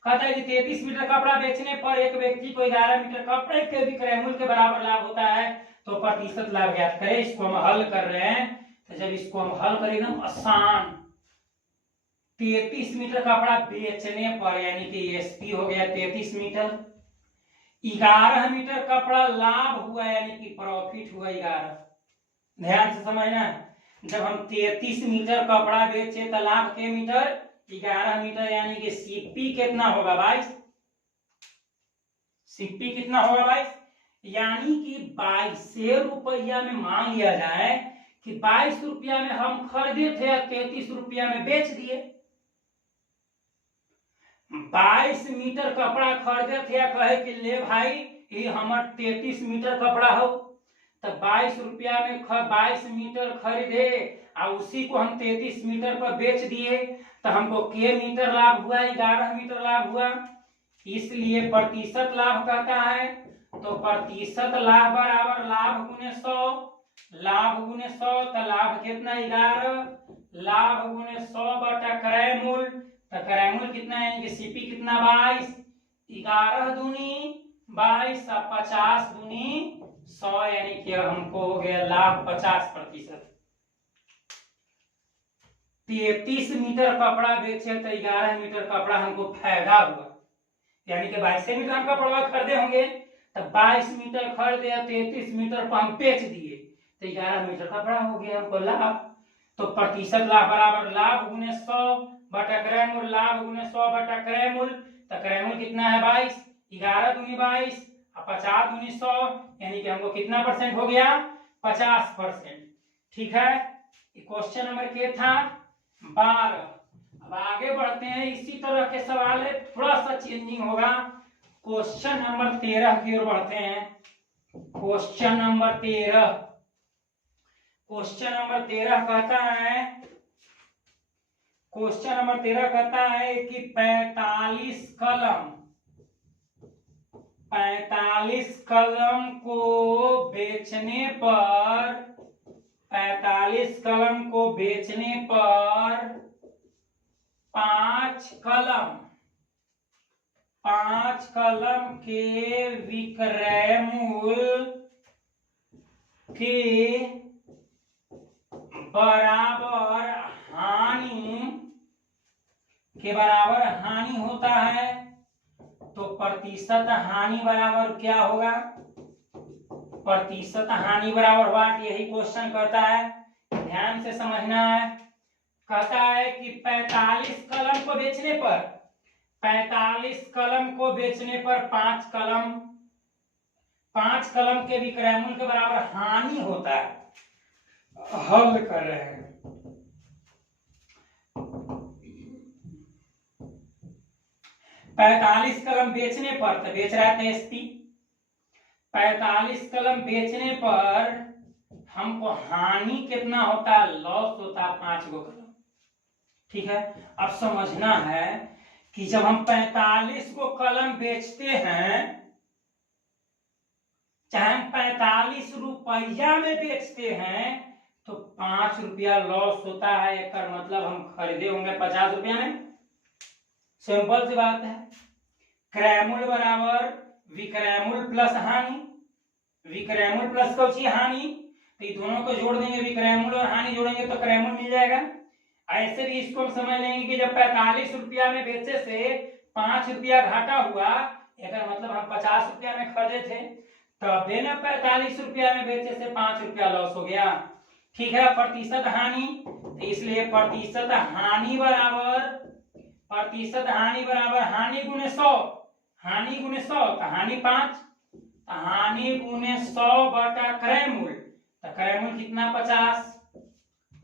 कहता है कि 33 मीटर कपड़ा बेचने पर एक व्यक्ति को 11 मीटर कपड़े के विक्रय मूल्य के बराबर लाभ होता है, तो प्रतिशत लाभ ज्ञात करें। इसको हम हल कर रहे हैं, तो जब इसको हम हल करें एकदम आसान, 33 मीटर कपड़ा बेचने पर यानी कि एसपी हो गया 33 मीटर, 11 मीटर कपड़ा लाभ हुआ यानी कि प्रॉफिट हुआ 11। ध्यान से समझना, जब हम 33 मीटर कपड़ा बेचे तो लाभ के मीटर 11 मीटर यानी कि सीपी कितना होगा 22, सीपी कितना होगा 22, यानी कि 22 रुपया में मान लिया जाए कि 22 रुपया में हम खरीदे थे 33 रुपया में बेच दिए। 22 मीटर कपड़ा खरीदे थे, कहे कि ले भाई ये हमार 33 मीटर कपड़ा हो, तो 22 रुपया में 22 मीटर खरीदे और उसी को हम 33 मीटर पर बेच दिए, तो हमको के मीटर लाभ हुआ, 11 मीटर लाभ हुआ, इसलिए प्रतिशत लाभ कहता है। तो प्रतिशत लाभ बराबर लाभ गुने 100, लाभ गुने 100, तो लाभ कितना 11, लाभ गुने 100 बटा क्रय मूल्य, तो क्रय मूल्य कितना है यानी कि सीपी कितना 22, 11 दूनी 22 और 50 दूनी 100 यानी कि हमको हो गया लाभ 50%। 33 मीटर कपड़ा बेचे तो 11 मीटर कपड़ा हमको फायदा हुआ, यानी कि 22 मीटर हम कपड़ा खरीदे होंगे, तो 22 मीटर खरीदे 33 मीटर पर हम बेच दिए, तो 11 मीटर कपड़ा हो गया हमको लाभ। तो प्रतिशत लाभ बराबर लाभ गुने 100 बटा क्रय मूल्य, लाभ गुने 100 बटा क्रय मूल्य, तो क्रय मूल्य कितना है 22, 11 दूनी 22 और 50 दूनी 100 यानी कि हमको कितना परसेंट हो गया 50%। ठीक है, क्वेश्चन नंबर के था 12। अब आगे बढ़ते हैं, इसी तरह के सवाल है, थोड़ा सा चेंजिंग होगा। क्वेश्चन नंबर 13 की ओर बढ़ते हैं। क्वेश्चन नंबर 13 क्वेश्चन नंबर 13 कहता है, क्वेश्चन नंबर 13 कहता है कि 45 कलम को बेचने पर 45 कलम को बेचने पर 5 कलम के विक्रय मूल्य के बराबर हानि होता है, तो प्रतिशत हानि बराबर क्या होगा? प्रतिशत हानि बराबर वाट, यही क्वेश्चन कहता है, ध्यान से समझना है। कहता है कि 45 कलम को बेचने पर 45 कलम को बेचने पर 5 कलम के विक्रय मूल्य के बराबर हानि होता है। हल कर रहे हैं। पैतालीस कलम बेचने पर, तो बेच रहा है एसपी, 45 कलम बेचने पर हमको हानि कितना होता है? लॉस होता है 5 गो कलम। ठीक है, अब समझना है कि जब हम 45 को कलम बेचते हैं, चाहे हम 45 रुपया में बेचते हैं, तो 5 रुपया लॉस होता है। एक मतलब हम खरीदे होंगे 50 रुपया में। सिंपल सी बात है। क्रय मूल्य बराबर विक्रय मूल्य प्लस हानि, विक्रय मूल्य प्लस कौची हानि, तो ये दोनों को जोड़ देंगे, विक्रय मूल्य और हानि जोड़ेंगे तो क्रय मूल्य मिल जाएगा। ऐसे भी इसको हम समझ लेंगे कि जब 45 रुपया में बेचे से 5 रुपया घाटा हुआ, एक मतलब हम 50 रुपया में खरीदे थे, तब देना 45 रुपया में बेचे से 5 रुपया लॉस हो गया। ठीक है, प्रतिशत हानि, तो इसलिए प्रतिशत हानि बराबर हानि गुने 100, हानि गुने 100, तो हानि 5, हानि गुने 100 बटा क्रय मूल्य, तो क्रय मूल्य कितना? 50,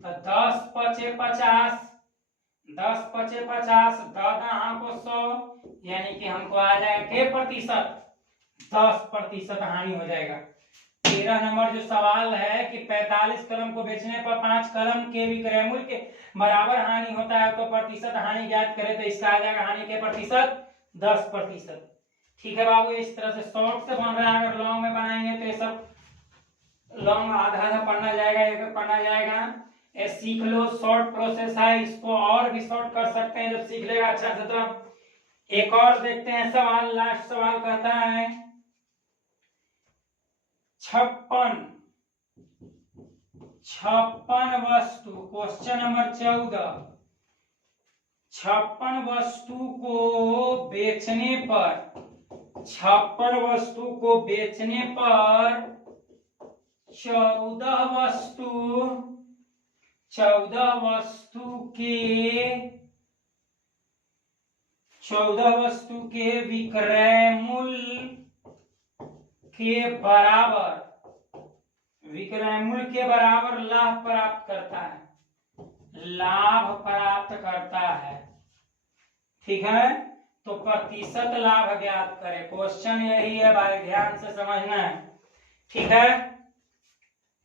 तो 10 पचे 50, 10 पचे 50, 10 को 100, यानी कि हमको आ जाएगा के प्रतिशत? 10% हानि हो जाएगा। 13 नंबर जो सवाल है कि 45 कलम को बेचने पर 5 कलम के विक्रय मूल्य के बराबर हानि होता है, तो प्रतिशत हानि ज्ञात करें, तो इसका आ जाएगा हानि के प्रतिशत 10%। ठीक है बाबू, इस तरह से शॉर्ट से बन रहा है। अगर लॉन्ग में बनाएंगे तो ये सब लॉन्ग आधा आधा पढ़ना जाएगा, एक पढ़ना जाएगा। ये सीख लो, शॉर्ट प्रोसेस है, इसको और भी शॉर्ट कर सकते हैं जब सीख लेगा अच्छा से। तो एक और देखते हैं सवाल, लास्ट सवाल कहता है 56 वस्तु, क्वेश्चन नंबर 14, 56 वस्तु को बेचने पर 14 वस्तु के विक्रय मूल्य के बराबर लाभ प्राप्त करता है। ठीक है, तो प्रतिशत लाभ ज्ञात करें। क्वेश्चन यही है भाई, ध्यान से समझना है। ठीक है,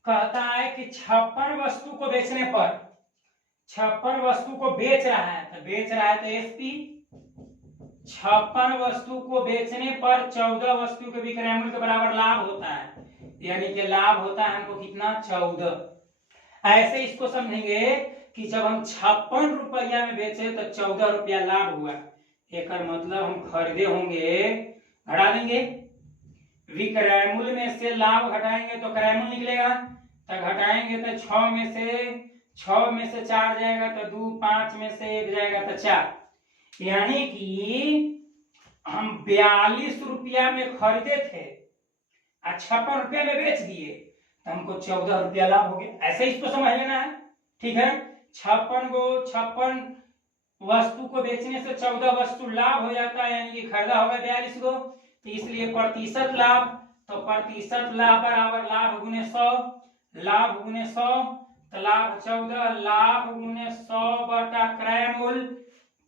कहता है कि 56 वस्तु को बेचने पर, 56 वस्तु को बेच रहा है, तो एसपी 56 वस्तु को बेचने पर 14 वस्तु के विक्रय मूल्य के बराबर लाभ होता है, यानी कि लाभ होता है हमको कितना? 14। ऐसे इसको समझेंगे कि जब हम 56 रुपया में बेचे तो 14 रुपया लाभ हुआ, एक मतलब हम खरीदे होंगे, घटा देंगे, विक्रय मूल्य में से लाभ घटाएंगे तो क्रय मूल्य निकलेगा, तो घटाएंगे तो 6 में से 4 जाएगा, तो 2, 5 में से 1 जाएगा, तो 4, यानी कि हम 42 रुपया में खरीदे थे और 56 रुपया में बेच दिए, तो हमको 14 रुपया लाभ हो गया। ऐसे इसको समझ लेना है। ठीक है, 56 वस्तु को बेचने से 14 वस्तु लाभ हो जाता है, यानी कि खरीदा होगा 42 को, तो इसलिए प्रतिशत लाभ, तो प्रतिशत लाभ बराबर लाभ गुने 100, लाभ गुने 100, तो लाभ 14, लाभ गुने 100 बटा क्रय मूल्य,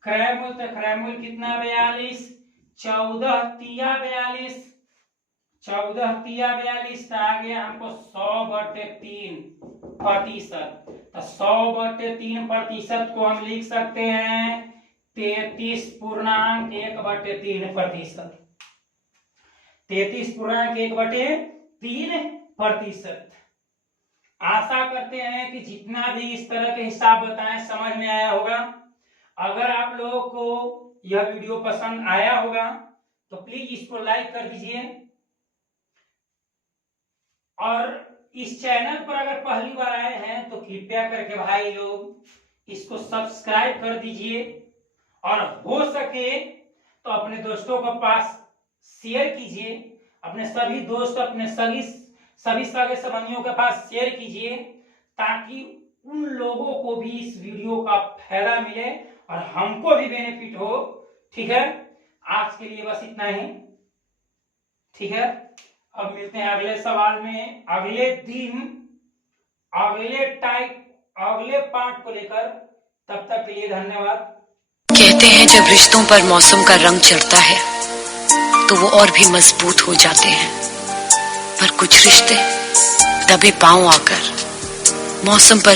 क्रय मूल्य, तो क्रय मूल्य कितना? 42, 14 तिया 42, 14 तिया 42, तो आ गया हमको 100/3, तो 100/3% को हम लिख सकते हैं 33.1/3%। 33.1/3%। आशा करते हैं कि जितना भी इस तरह के हिसाब बताएं समझ में आया होगा। अगर आप लोगों को यह वीडियो पसंद आया होगा तो प्लीज इसको लाइक कर दीजिए, और इस चैनल पर अगर पहली बार आए हैं तो कृपया करके भाई लोग इसको सब्सक्राइब कर दीजिए, और हो सके तो अपने दोस्तों के पास शेयर कीजिए। अपने सभी दोस्त, अपने सभी सगे संबंधियों के पास शेयर कीजिए, ताकि उन लोगों को भी इस वीडियो का फायदा मिले और हमको भी बेनिफिट हो। ठीक है, आज के लिए बस इतना ही। ठीक है, अब मिलते हैं अगले सवाल में, अगले दिन, अगले पार्ट को लेकर। तब तक के लिए धन्यवाद। कहते हैं जब रिश्तों पर मौसम का रंग चढ़ता है तो वो और भी मजबूत हो जाते हैं, पर कुछ रिश्ते दबे पांव आकर मौसम पर